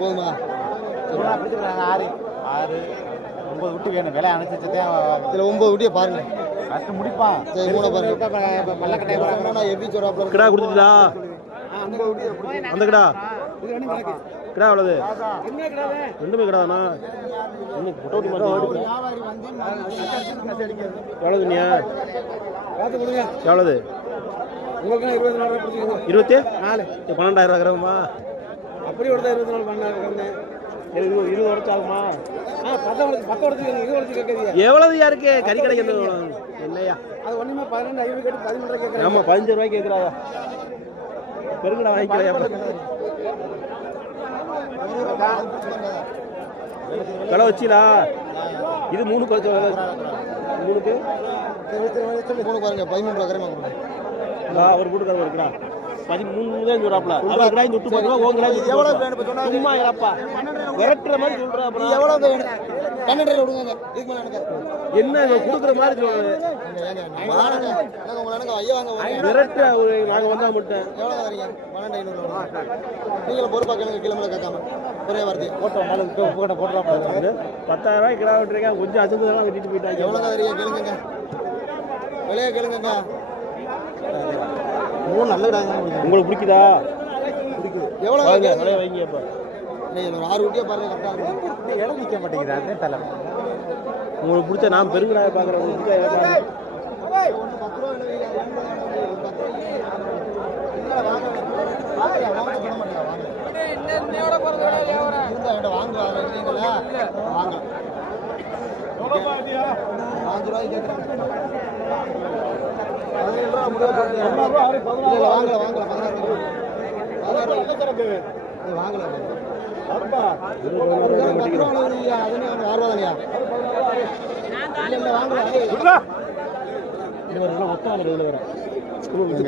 போதுமா? ஆறு ஆறு 9 குட்டி வேணும். விலை அனுசரிச்சதே இதில் 9 குட்டியை பாருங்க. ஃபஸ்ட்டு முடிப்பான். சரி, மூணு பாருங்க. கிடா கொடுத்துட்டா அந்த கிடா கிடா எவ்வளவு? ரெண்டுமே கிடாதானா? எவ்வளவு நீயா? எவ்வளவு? 24 12,000 கிராமா? அப்படி ஒரு 24 20 வருஷம் ஆகுமா? எவ்வளவு யாருக்கு கறி கிடைக்கிறது? என்னையா அது ஒண்ணுமே 12,500 கேட்டு 11 கேட்கறேன். ஆமா 15 ரூபாய்க்கு கேட்கறாங்க. பெருங்கடா வாங்கிக்கலையா? கடை வச்சிலா? இது 3 குறைச்சு 3க்கு 3 பாருங்க 13 ரூபாய் கரமா கொடுங்க. அவர் கூட்டுக்காரர் இருக்குடா 13 தான் சொல்றாப்ல. அவர் கிராய் தொட்டு போடுவா. உங்க கிராய் எவ்வளவு வேணும் இப்ப சொன்னா? சும்மா ஏப்பா விரட்டுற மாதிரி சொல்றா. அப்புறம் எவ்வளவு வேணும்? 12 ரூபாய் கொடுங்க. இதுக்கு மேல எனக்கு என்ன குடுக்குற மாதிரி சொல்றது? வாங்க எனக்கு உங்க எனக்கு ஐயா வாங்க விரட்டு. நாங்க வந்தா மட்டும் எவ்வளவு வரீங்க? 12,500. நீங்க பொறுப்பா கேளுங்க. கிலோமீட்டர் கேட்காம ஒரே வார்த்தை போட்டுறாப்ல. 10,000 ரூபாய்க்கு கிடா விட்டுருங்க. கொஞ்சம் அசந்ததெல்லாம் வெட்டிட்டு போயிட்டாங்க. எவ்வளவு வரீங்க கேளுங்க. விலையா கேளுங்க. நல்ல உங்களுக்கு பிடிக்குதா? எவ்வளவு வைங்க அப்ப ஒரு 6 குட்டியா பாருங்க. கரெக்டா இடம் நிக்க மாட்டேங்கிறாரு தலை. உங்களுக்கு பிடிச்ச நான் பெருங்கடாய பாக்குறேன். உங்களுக்கு பிடிச்ச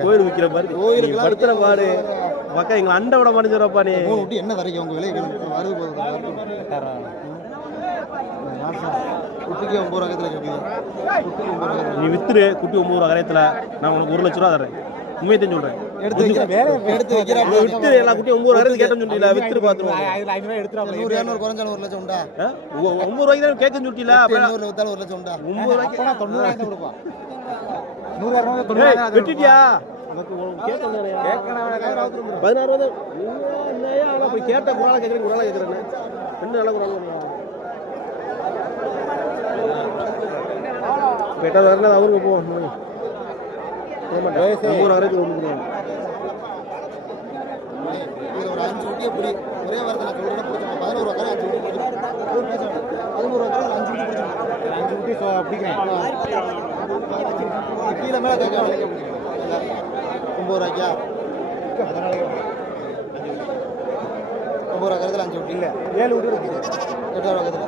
கோயில் விற்கிற மாதிரி படுத்துற பாடு பக்கா எங்களை அண்டை விட மாட்டேங்கிறப்பா. நீ என்ன வரைக்கும் உங்க விலை வருது குட்டிக்கு 9 ரூபா கேட்குறீங்க. நீ வித்துரு குட்டி 9 ரூபா கரையத்துல நான் உனக்கு 1 லட்ச ரூபா தரேன். உண்மையை தான் சொல்றேன். எடுத்து வித்து எல்லா குட்டியும் 9 ரூபாய்க்கு கேட்டேன்னு சொல்லில. வித்துரு பாத்துருவோம். 100 குறைஞ்சாலும் 1 லட்சம் உண்டா? 9 ரூபாய்க்கு தான் கேட்கன்னு சொல்லில. 100 வித்தாலும் 1 லட்சம் உண்டா? 9 ரூபாய்க்கு 90 ரூபாய்க்கு தான் கொடுப்பான். 100 வெட்டிட்டியா? கேட்கணும் 16 ரூபா தான் போய் கேட்ட குறால கேட்கறேன். குறால கேட்கறேன்னு ரெண்டு நல்ல குறால கேட்டா வரல. அவருக்கு போ அரைக்கு ஒன்று ஒரு 5 குட்டியை பிடி. ஒரே வாரத்தில் சொல்றேன். 11 ரூபா 5 குட்டி 13 ரூபா 5 குட்டி 5 குட்டி பிடிக்கிறேன். கீழே மேலே கேட்க 9 ரூபாய்க்கா? 9 ரூபா கருத்தில் 5 குட்டி இல்லை 7 குட்டி இருக்குது. 8 ரூபா கருத்தில்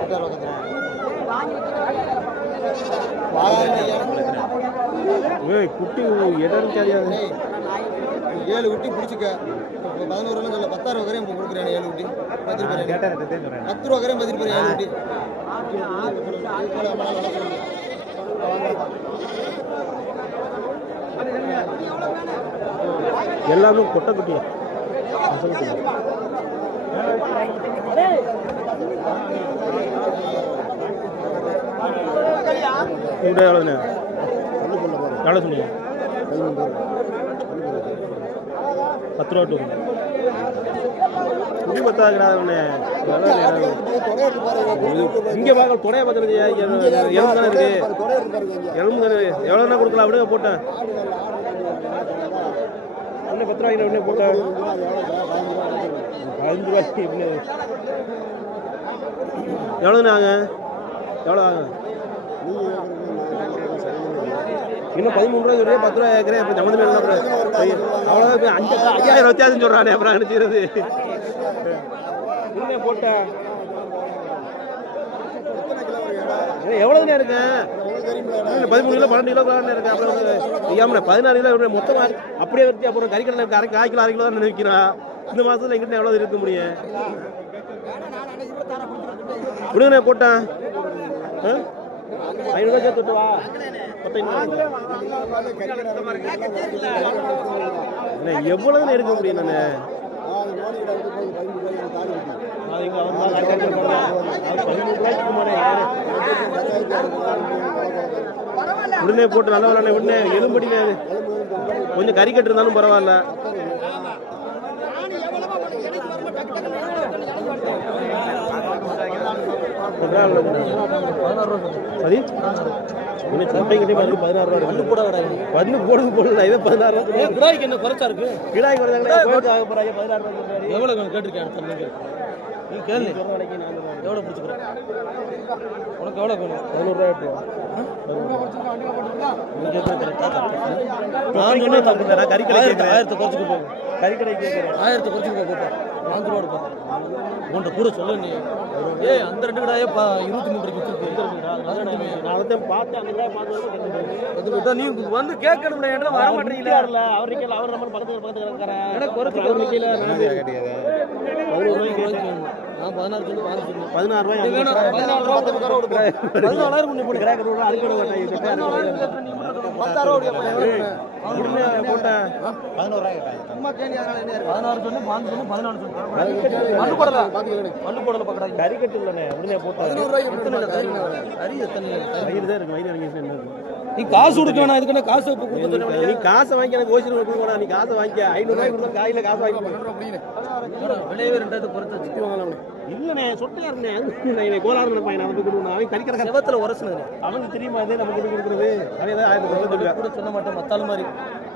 8 ரூபா கருத்தில் குட்டி இடம் தெரியாது. 7 குட்டி பிடிச்சிக்க. 11 ரூபா சொல்ல 10 ரூபா வரையும் கொடுக்குறேன். 7 குட்டி 10 ரூபா 10 ரூபா வரையும் 10 ரூபா 7 குட்டி. எல்லாமே கொட்டை குட்டியா? எவ்வளோண்ணே? எவ்வளோ சொன்னீங்க? 10 ரூபா டூ குடி பத்தாதுண்ணே. இங்கே பார்க்க தொடையை பார்த்துருது. எலும்பு தானே இருக்கு. எலும்பு தானே எவ்வளோண்ணா கொடுக்கலாம்? அப்படியே போட்டேன். ஒன்று 10 ரூபாய்க்கு உடனே போட்டேன். 15 ரூபாய்க்கு எவ்வளோண்ணே ஆங்க? எவ்வளோ ஆகும்? இன்னும் 13 ரூபா சொல்றேன். 10 ரூபா கேட்குறேன். அப்புறம் சம்மந்த மேலே அவ்வளோதான். 5000 வித்தியாசம் சொல்கிறானே. அப்புறம் அனுப்பிச்சிருது இன்னும் போட்டேன். எவ்வளோதுண்ணே இருக்கேன்? 13 கிலோ 12 கிலோ இருக்கு. அப்புறம் ஐயாமண்ணே 16 கிலோ மொத்தமாக அப்படியே வச்சு அப்புறம் கறிக்கடலை அரை கிலோ 1/2 கிலோ தான் நினைக்கிறான். இந்த மாதத்தில் எங்கிட்ட எவ்வளோ இருக்க முடியும்? விடுங்கண்ணே போட்டேன். 500 ரூபா சேர்த்து வா. எவ்வளவு எடுக்க முடியும்? நான் அது இங்கே வந்து தான் கறி உடனே போட்டு நல்ல விளாட உடனே எலும்படினே அது கொஞ்சம் கறி கட்டு இருந்தாலும் பரவாயில்ல. சரி சட்டை கட்டி 16 ரூபா வந்து போட வந்து போடுங்க போடல இதை 16 ரூபா. கிடாய்க்கு என்ன குறைச்சா இருக்கு? கிடாய்க்கு குறைச்சாங்க 16 ரூபா. எவ்வளோ கேட்டிருக்கேன் நீ கேள்வி எவ்வளோ பிடிச்சிக்கிறேன் உனக்கு எவ்வளோ வேணும்? 11 ரூபா எடுத்து நான் சொன்னே தப்பு தரேன். கறி கடை 1000 குறைச்சிட்டு போகும். கறி கடை கேட்குறேன் 1000 குறைச்சிட்டு போப்பா 5 ரூபா எடுப்பா உன்ட்ட கூட சொல்ல நீ. அந்த 2 கடாயே 23 நான் பார்த்தேன். அந்த கடாயை பார்த்து நீ வந்து கேட்கணும் வர மாட்டேங்கிறீங்களா? அவர் அவர் நம்ம பக்கத்துல இருக்கிறார் குறைச்சி அவர் நிக்கல. 11 ரூபாய்க்கு நான் 16 சொல்லி 16 ரூபாய் 14 ரூபாய் 14,000 முன்னே போட்டு கிராக் ரோட அதுக்கு போட்டேன் 11 ரூபாய் சும்மா கேணி 16 சொல்லி 14 சொல்லி 14 சொல்லி மண்ணு போடல பக்கடா கறி கட்டு இல்லனே உடனே போட்டா 11 ரூபாய் கறி எத்தனை கறி தான் இருக்கு வயிறு இறங்கி என்ன நீ காசு கொடுக்க வேணாம். இதுக்கு காசு கொடுத்து நீ காசை வாங்கி எனக்கு ஓசியில் கொடுக்க நீ காசை வாங்கிக்க 500 ரூபாய் கொடுத்தா காயில காசு வாங்கி விளையவே 2000 குறைச்சு சுற்றி வாங்கலாம் இல்லைண்ணே சொட்டையா இருந்தேன் கோலாறு பையன் அவனுக்கு கொடுக்கணும். அவன் கறிக்கிற செவத்தில் உரசுனது அவனுக்கு தெரியுமா அதே நம்ம கொடுக்குறது அதே தான் 1000 ரூபாய் சொல்லுவா கூட சொல்ல மாட்டேன் மத்தாள் மாதிரி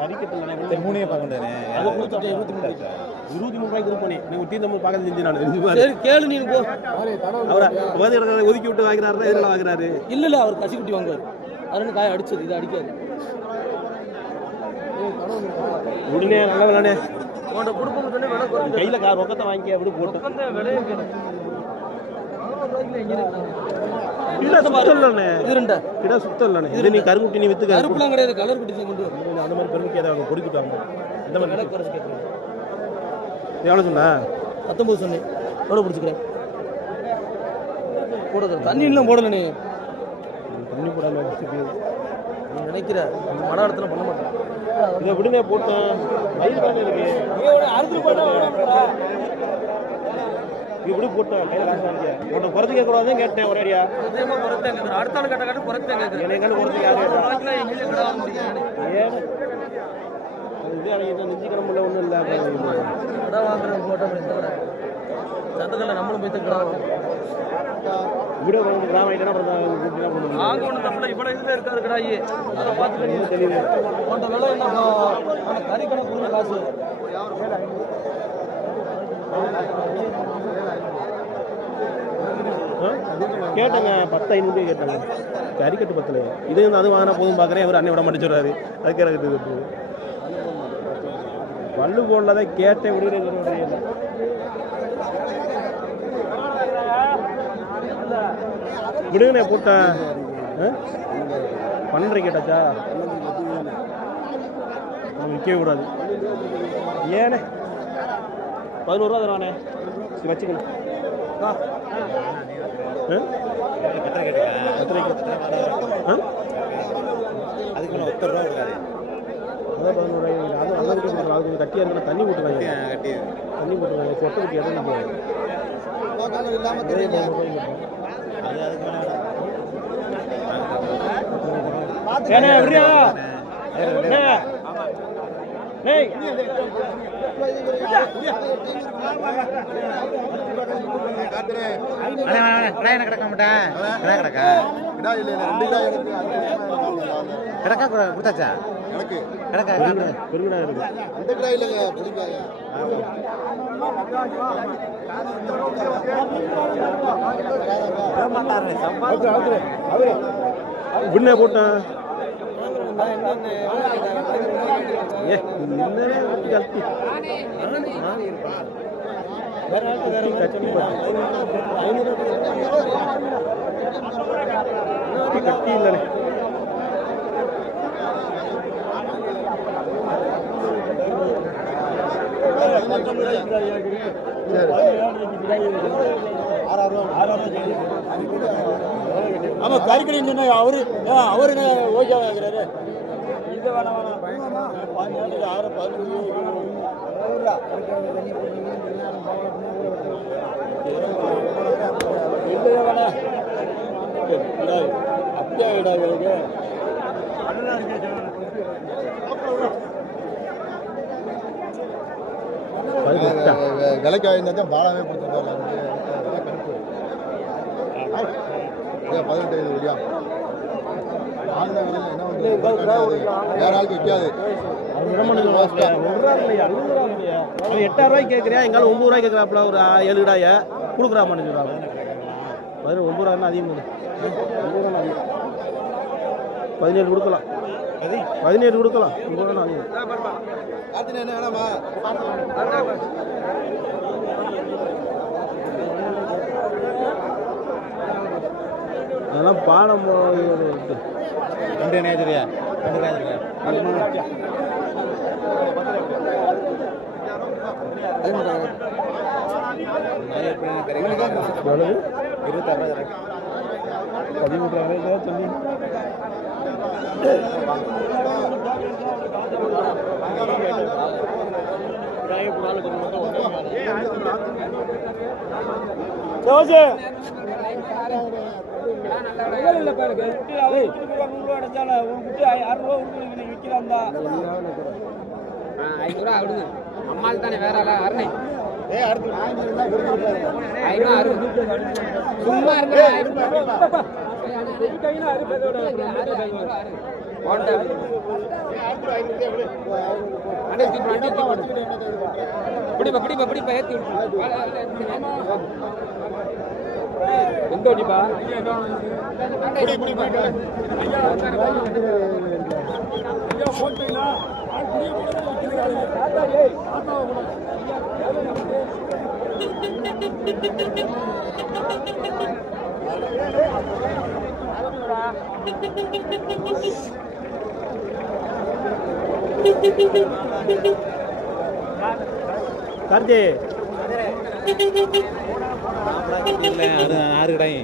கறிக்கட்டு மூணையே பார்க்கண்டேனே அதை கொடுத்துட்டு 23 ரூபாய்க்கு கொடுப்பேன். நீ டீ நம்ம பார்க்க செஞ்சு நான் சரி கேளு நீ போ. அவரை ஒதுக்கி விட்டு வாங்குறாரு எதில் வாங்குறாரு இல்லை அவர் கசி குட்டி வாங்குவார். அதனால காய அடிச்சது இது அடிக்காது உடனே நல்ல விளானே கையில ரொக்கத்தை வாங்கி அப்படி போட்டு நீ கருங்குட்டி நீ வித்து கருப்புலாம் கிடையாது கலர் குட்டி கொண்டு அந்த மாதிரி பெருமைக்கு ஏதாவது பொறுக்கிட்டாங்க. இந்த மாதிரி குறைச்சு கேட்குறேன். எவ்வளோ சொன்னா 19 சொன்னேன். எவ்வளோ பிடிச்சிக்கிறேன் போடுறது தண்ணிலாம் போடல நீ தண்ணி போடாம நீ நினைக்கிற மன இடத்துல பண்ண மாட்டேன். இதை விடுங்க போட்டேன் வயிறு தானே இருக்கு இப்படி போட்டேன் கையில் காசு வாங்கிக்க உன்னை குறைச்சி கேட்கக்கூடாதுன்னு கேட்டேன் ஒரே அடியா அடுத்த ஆள் கட்ட குறைச்சி கேட்குறேன் குறைச்சி ஏன் இது அவங்க நெஞ்சிக்கிற முடியல ஒன்றும் இல்லை கடை வாங்குறது போட்டோம் சட்டத்தில் நம்மளும் போய் தக்கலாம் வீடியோ கொண்டு கிராமம் ஆகிட்டேன்னா நாங்கள் ஒன்று தப்பில் இவ்வளோ இதுவே இருக்காது கடாயி அதை பார்த்துட்டு தெளிவு உன்ட்ட விலை என்ன கறி கடை கொடுங்க காசு கேட்டேங்க 10,500 கேட்டாங்க கறிக்கட்டு 10 இது அது வாங்கினா போதும் பார்க்குறேன் அவர் அண்ணன் விட மாட்டேன் சொல்கிறாரு அதுக்கு எனக்கு பல்லு போடலதான் கேட்டேன் விடுறது விடுங்கண்ணே போட்டேன் 12 கேட்டாச்சா விற்கவே கூடாது ஏண்ணே 11 ரூபா தருவானே சரி வச்சுக்கணும் அதுக்கு ஒத்த ரூபா இருக்காது அதான் 11 ரூபாய் அது கொஞ்சம் கட்டியாக இருந்தால் தண்ணி போட்டுருவாங்க கட்டி தண்ணி போட்டுருவாங்க சொட்டை கட்டி இடம் கிடக்க மாட்டேன் கிடக்கா கொடுத்தாச்சா எனக்கு கிடக்கா பெருமிடா இருக்கு அந்த கிடா இல்லைங்க பிடிக்காங்க விண்ணே போட்டேன் கட்டி இல்லை ஆமா கறிக்கடை சொன்னா அவரு என்ன ஓகே ஆகிறாரு இது வேணாம் 6 15 விலைக்கு வாங்கியிருந்தா பாலாவே கொடுத்துருப்பாங்க 18 வழியா வேற ஆளுக்கு விற்காது. 8,000 ரூபாய்க்கு கேட்குறியா? எங்கால 9 ரூபாய்க்கு கேட்குறாப்புல. ஒரு 7 கிடாய கொடுக்குறா மாட்டேன்னு சொல்கிறாங்க. 9 ரூபாய்னா அதிகம். 17 கொடுக்கலாம். 17 கொடுக்கலாம். 9 ரூபா அதிகம். என்ன வேணாமா? அதெல்லாம் பாடம் 2 நேஜரியா 2 நேஜரியா அம்மாள் தானே வேற அரணை சும்மா பிடிப்பா ஏத்தி எந்தோடிப்பா கார்த்தி 6 கடாய்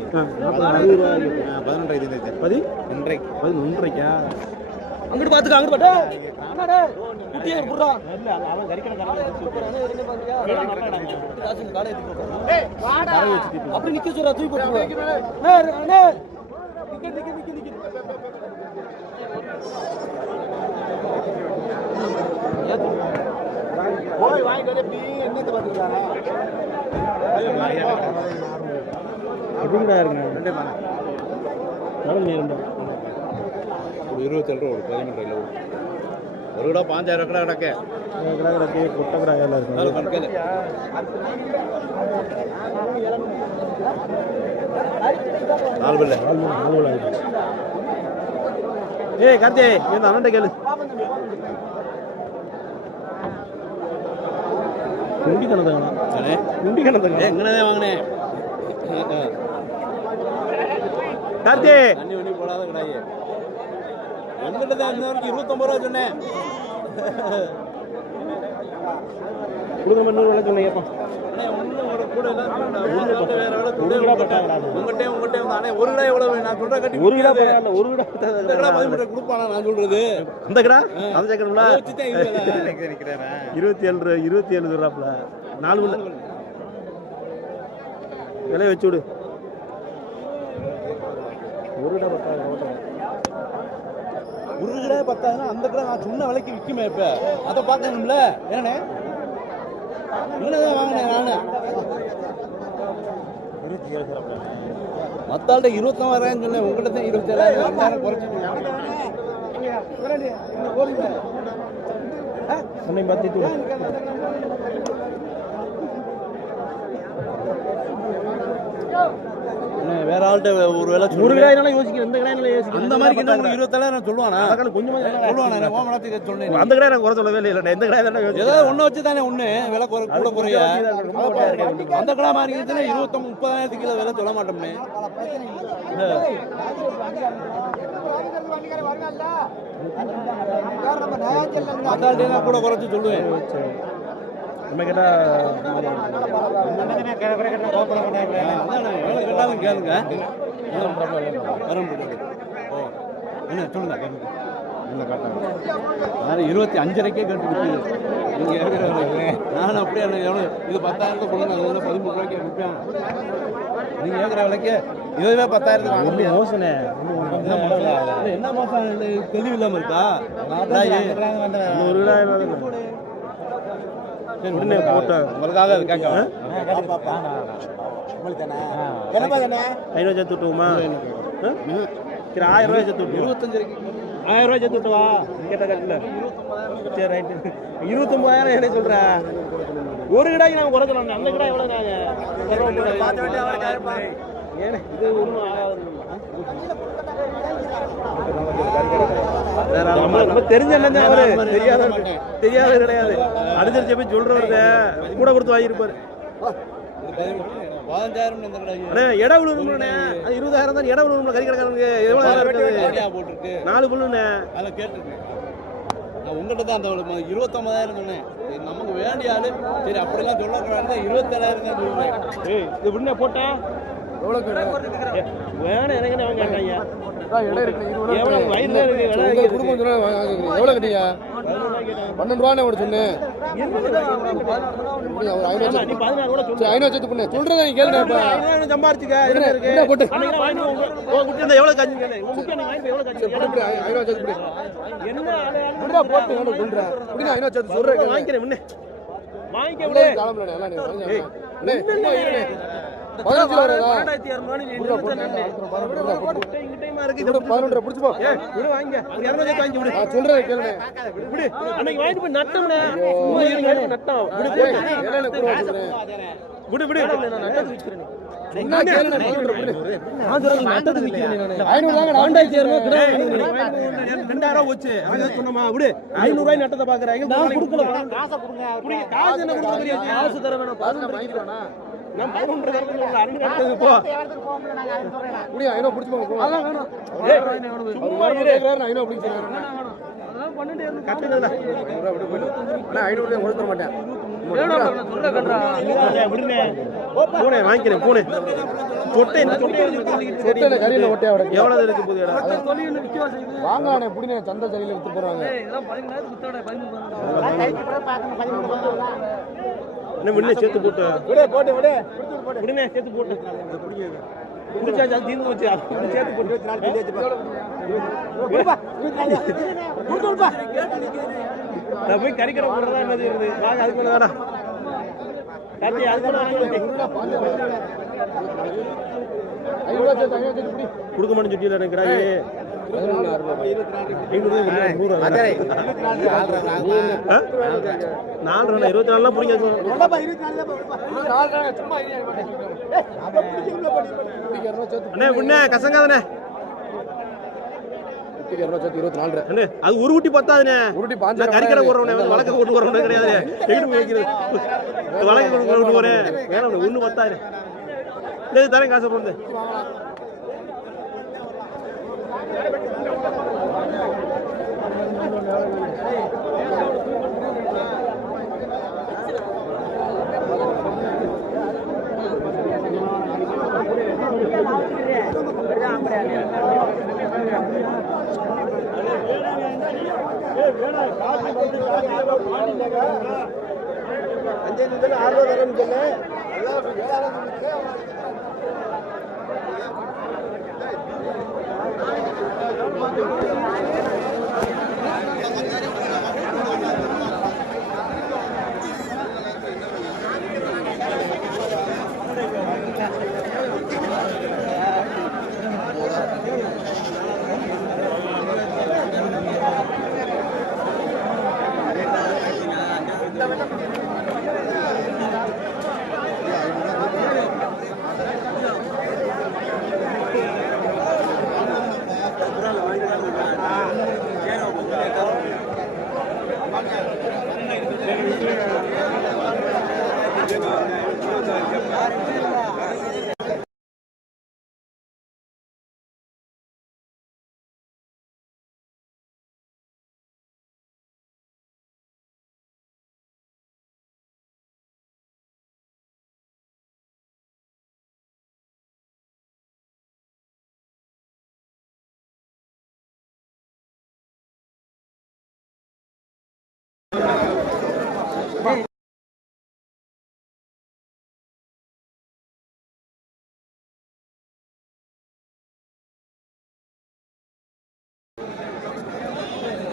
11 இது 11 அங்கிட்டு பாத்துக்க அங்கிட்டு பாட்டா குட்டியே புறா இல்ல அவன் அப்படி நிக்க சொல்றா தூக்கி போட்டுருவா போய் வாங்கிட்டு வந்து என்னத்தை பார்த்துருக்காங்க அப்படிங்களா இருங்க 27 ரூபா ஒரு 17 ரூபா ஒரு கிலோ 5000 கடை கிடக்கு கொட்டை கடை இருக்கு ஏய் கார்த்தி இந்த அண்ணன்ட்ட கேளு குண்டி கணதாங்கண்ணா குண்டி கணதாங்க எங்கனதான் வாங்கினேன் கார்த்தி தண்ணி வண்டி போடாத கிடையாது எங்கிட்ட தான் இந்த வரைக்கும் 29 ரூபா சொன்னேன் கொடுக்க மண்ணூர் வேலை சொன்னீங்கப்பா ஒரு கிலோ எவ்வளவு நான் சொல்றேன் கட்டி ஒரு கிலோ பரவாயில்ல ஒரு கிலோ கொடுப்பானா நான் சொல்றது அந்த கடை அதை சேர்க்கணும்ல 27 ரூபாப்ல 4 மணி விலை வச்சு விடு ஒரு கிலோ பத்தாதுன்னா அந்த கிலோ நான் சொன்ன விலைக்கு விற்குமே இப்ப அதை பார்க்கணும்ல ஏன்னே இவ்வளவுதான் வாங்கினேன் நானு மத்தாள்கிட்ட 27,000 சொன்னேன் உங்கள்கிட்ட தான் 27,000 குறைச்சி சொன்ன பார்த்து வேற ஆள்கிட்ட ஒரு வேலை ஒரு கிடாயினால யோசிக்கிறேன் இந்த கிடாயினால யோசிக்கிறேன் அந்த மாதிரி 27,000 சொல்லுவானா கொஞ்சமா சொல்லுவானா ஓமனத்துக்கு சொன்னேன் அந்த கிடாய் நான் குறை சொல்லவே இல்லை இந்த கிடாய் தானே ஏதாவது ஒண்ணு வச்சு தானே ஒண்ணு விலை கூட குறைய அந்த கடை மாதிரி இருந்துச்சுன்னா 29,30,000 கிலோ விலை சொல்ல மாட்டோம்னே கூட குறைச்சு சொல்லுவேன் நம்ம கேட்டா கேட்டாலும் கேளுங்க என்ன சொல்லுங்க 25,500 கேட்டு நீங்க நான் அப்படியே எவ்வளோ இது 10,000 கொடுங்க, அது 13 ரூபாய்க்கு விற்பாங்க. நீங்க கேட்குற விலைக்கு இதுவே 10,000 வாங்க மோசனே. என்ன மோசம் தெளிவு இல்லாமல் இருக்கா? ஒரு உடனே போட்டேன் உங்களுக்காக கேட்க 500 சேர்த்து விட்டுவோமா? சரி 1000 ரூபாய் சேர்த்து விட்டு 1000 ரூபாய் சேர்த்து விட்டுவா கேட்ட கட்டில. சரி ரைட்டு 29,000 என்ன சொல்ற? ஒரு கிடாய்க்கு நாங்கள் குறைக்கலாம். அந்த கிடா எவ்வளோ ஏன் இது ஒன்றும் ஆகாது. நம்ம தெரிஞ்ச என்ன அவரு தெரியாத கிடையாது. அனுசரிச்சு போய் சொல்றவர்த கூட கொடுத்து வாங்கியிருப்பாரு. 15,000 இட விழுணும்ண்ணே. அது 20,000 தான். இட விழுணும்ல கறி கிடக்கானுங்க. எவ்வளோ போட்டுருக்கு 4 புல்லுண்ணே. அதில் கேட்டுருக்கு. நான் உங்கள்கிட்ட தான் அந்த 29,000 சொன்னேன். நமக்கு வேண்டிய ஆளு சரி அப்படிலாம் சொல்ல வேண்டாம். 27,000 தான் சொல்லுவேன். இது முன்ன போட்டேன் வேணும் எனக்கு வாங்க கேட்டாங்க. எவ்வளோ வயசுல இருக்கு குடும்பம் எவ்வளோ கேட்டீங்க? 12 ரூபான்னு கூட சொன்னேன். 500 சொல்றதை நீ கேளுங்க. சம்பாரிச்சுக்க போட்டு எவ்வளோ காய்ச்சி என்ன போட்டு சொல்றேன் வாங்கிக்கிறேன். முன்னே வாங்கிக்க நட்டத்தை பாக்குறேன். வாங்கிக்கிறேன் பூனை எவ்வளவு இருக்கு புதிய வாங்க புடிங்க சந்தை சரியில வித்து போறாங்க. முன்னே சேர்த்து போட்டு உடனே சேர்த்து போட்டு குடிச்சா தீர்ந்து வச்சு சேர்த்து போட்டு போய் கறிக்கடை போடுறதா என்னது வாங்க. அதுக்கு மேல வேணாம் கார்த்தி கொடுக்க மாட்டேன்னு சுட்டியில் நினைக்கிறாங்க. 24 பிடிக்காது. கசங்காதண்ணே அது ஒரு ஊட்டி பத்தாதுண்ணே. கறிக்கடை போடுறவனே வழக்கு கொண்டு வரவனே கிடையாது. வழக்கு கொண்டு வரேன் வேணும் ஒண்ணு பத்தாது தரேன் காசு போடுது.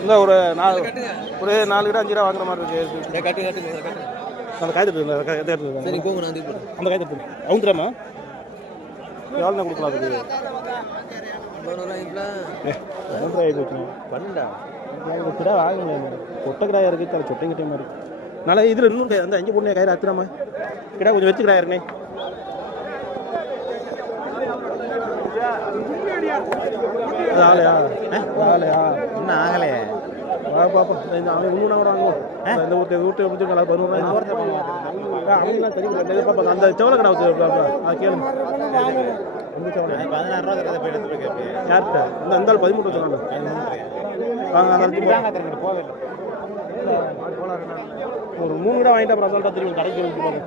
இல்லை ஒரு 4 கிட்ட 5 ரூபா வாங்குற மாதிரி இருக்கு. அந்த காய்த்து எடுத்து சரி போங்க நான் அந்த காய்த்து எடுத்து அவுந்துடாமா எவ்வளோ கொடுக்கலாம் அதுக்கு? 12 பண்ணண்டா கிடா வாங்க முடியாது. கொட்டை கிடாயா இருக்குது தலை சொட்டை கிட்டே மாதிரி. நல்லா இதில் இன்னும் அந்த 5 பொண்ணு கயிறு அத்துறாமா கிடா கொஞ்சம் வச்சு கிடாயா இருக்கனே. அது ஆலையா இன்னும் ஆகலையே பாப்பா அவன் இன்னும் கூட வாங்குவோம். இந்த வீட்டு முடிச்சுருக்கா 11 அவங்களாம் தெரியும் பாப்பா. அந்த செவலை கடை வச்சு பாப்பா அது கேளு. அந்த செவலை 16 ரூபா தரதை போய் எடுத்து கேட்பேன். யார்கிட்ட இந்த 13 சொன்னாங்க வாங்க. அந்த போகல ஒரு 3 கிடா வாங்கிட்டு அப்புறம் அசால்ட்டா திரும்பி கடைக்கு வச்சுப்பாங்க.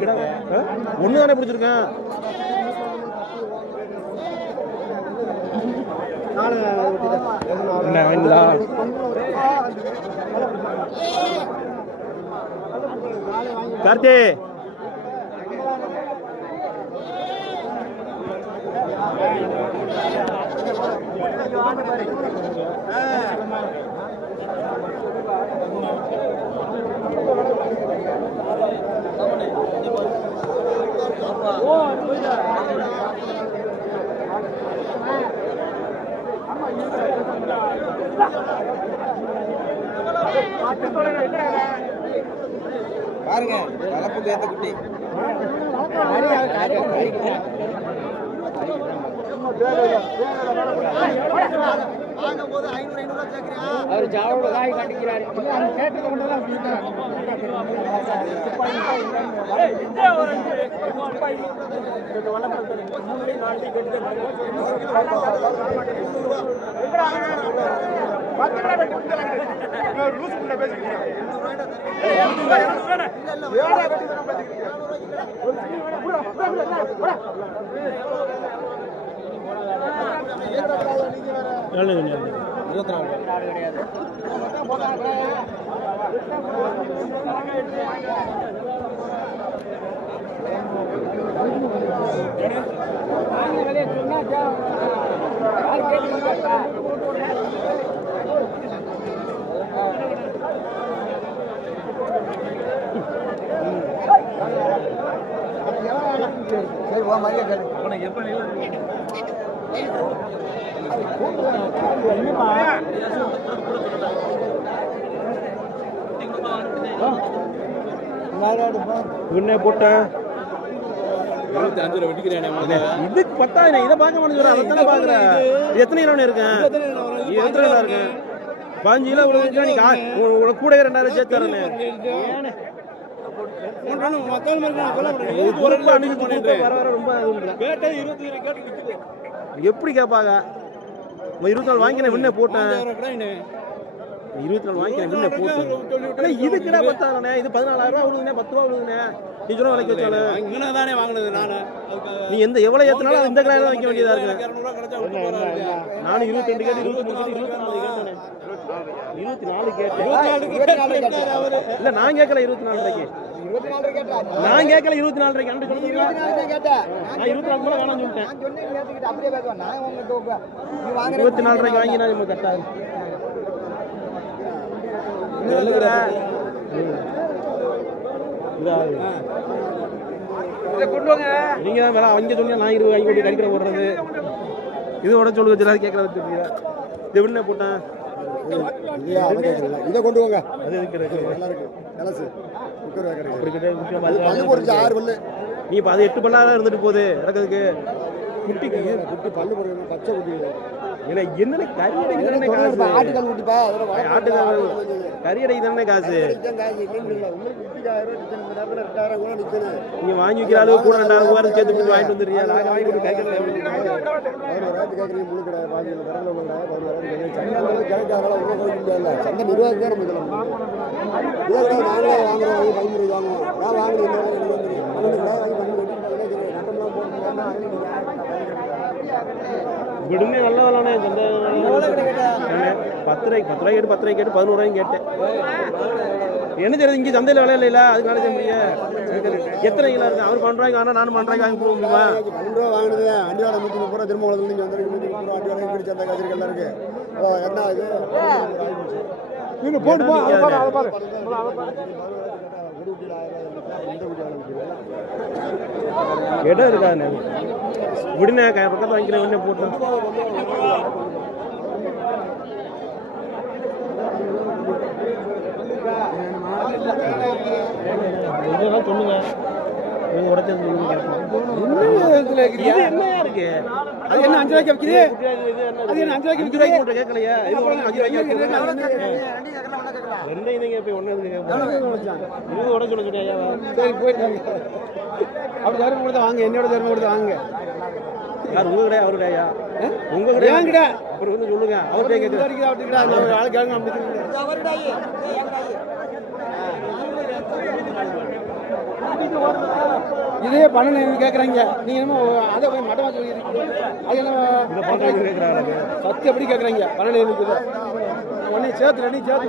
கிடா ஒன்று தானே பிடிச்சிருக்கேன். என்ன வாங்கிங்களா கார்த்தி? பாருங்க வளர்ப்பு ஏத்த குட்டி அவர் ஜாவோட காய் கட்டிக்கிறாரு. போட்டேன் இதுக்கு 10,000 இதை பார்க்க மாட்டேங்கிறேன். அதைத்தானே பாக்குறேன். எத்தனை கிலோ இருக்கேன்? எத்தனை கிலோ இருக்கேன்? 15 கிலோ உனக்கு கூட 2000 சேர்த்து தரேன். எப்படி கேட்பாங்க? 24 வாங்கினேன் முன்னே போட்டேன். 24 வாங்கினேன் முன்னே போட்டேன். இதுக்குடா 10,000. இது 14,000 ரூபா விழுதுனே, 10 ரூபா விழுதுனே. நீ சொன்ன விலைக்கு வச்சாலு தானே வாங்கினது நானு. நீ எந்த எவ்வளவு ஏத்தினாலும் இந்த கிராயில வைக்க வேண்டியதா இருக்கு. நானும் 22 கேட்டு 24 கேட்டேன். இல்ல நான் கேட்கல 24 ரூபாய்க்கு. நான் கேட்கல 24 ரூபாய்க்கு. அன்று சொல்லுங்க நான் 24 கூட வேணாம்னு சொல்லிட்டேன். 24 ரூபாய்க்கு வாங்கி நான் நம்ம கட்டாது நீங்க தான் வேலை அவங்க சொன்னீங்க. நான் 20 வாங்கி கடிக்கிற போடுறது இதோட சொல்லுங்க. கேட்கறது இது என்ன போட்டேன்? இதை கொண்டு வாங்க. அது நீ இப்போ அது 8 பல்லாக இருந்துட்டு போகுது இறக்கிறதுக்கு. குட்டிக்கு குட்டி பல்லு பச்சை குட்டி ஏன்னா என்னென்ன கரியடை காசு. ஆட்டுக்கால் குட்டிப்பா ஆட்டுக்கால் கரியடை தானே காசு. நீங்க வாங்கி வைக்கிற அளவு கூட 2000 ரூபாய் சேர்த்து போட்டு வாங்கிட்டு வந்துடுறியா? நாங்கள் வாங்கி போட்டு கைக்கிறேன். சந்தை நிர்வாகம் தான் நம்ம நாங்களே வாங்குறோம். 15 வாங்குவோம். நான் வாங்குறேன். விடுமே நல்ல வேலைண்ணே. 10 ரூபாய்க்கு கேட்டு 11 ரூபாய்க்கு கேட்டேன். என்ன செய்யறது இங்கே சந்தையில் விலை இல்லைல்ல அதுக்கான செய்ய முடியும். எத்தனை கிலோ இருக்கு அவர் 12 ரூபாய்க்கு ஆனால் நானும் 12 ரூபாய்க்கு வாங்கி போக முடியுமா? 12 ரூபா வாங்கினது அண்டியோட 130 ரூபா திரும்ப வளர்ந்து இங்கே வந்து 130 ரூபா அண்டியோட பிடிச்ச அந்த கதிர்கள் இருக்கு. என்ன இது நீங்க போட்டு போ அதை பாரு அதை பாரு இடம் இருக்காது விடுனே பக்கத்தில் வாங்கிக்கிற உடனே போட்டு இதெல்லாம் சொல்லுங்க. என்னையா இருக்கு அது என்ன 5 ரூபாய்க்கு விற்கிது? அது என்ன 5 ரூபாய்க்கு விற்கிது? கேட்கலையா? இது 5 ரூபாய்க்கு ரெண்டையும் நீங்க போய் ஒண்ணு இது உடச்சு சொல்லியா? சரி போயிட்டாங்க. அப்படி தருமம் கொடுத்து வாங்க, என்னோட தருமம் கொடுத்து வாங்க. யார் உங்க கிடையாது அவரு கிடையா? உங்க கிடையாது அப்புறம் வந்து சொல்லுங்க. அவர்கிட்ட கேட்குறேன் ஆள் கேளுங்க. இதே பண்ணு கேட்குறாங்க. நீங்க என்னமோ அதை போய் மட்டமா சொல்லியிருக்கீங்க. அது என்ன கேட்குறாங்க சத்து எப்படி கேட்குறாங்க? 12 இருக்குது ஒன்னே சேர்த்து ரெண்டையும் சேர்த்து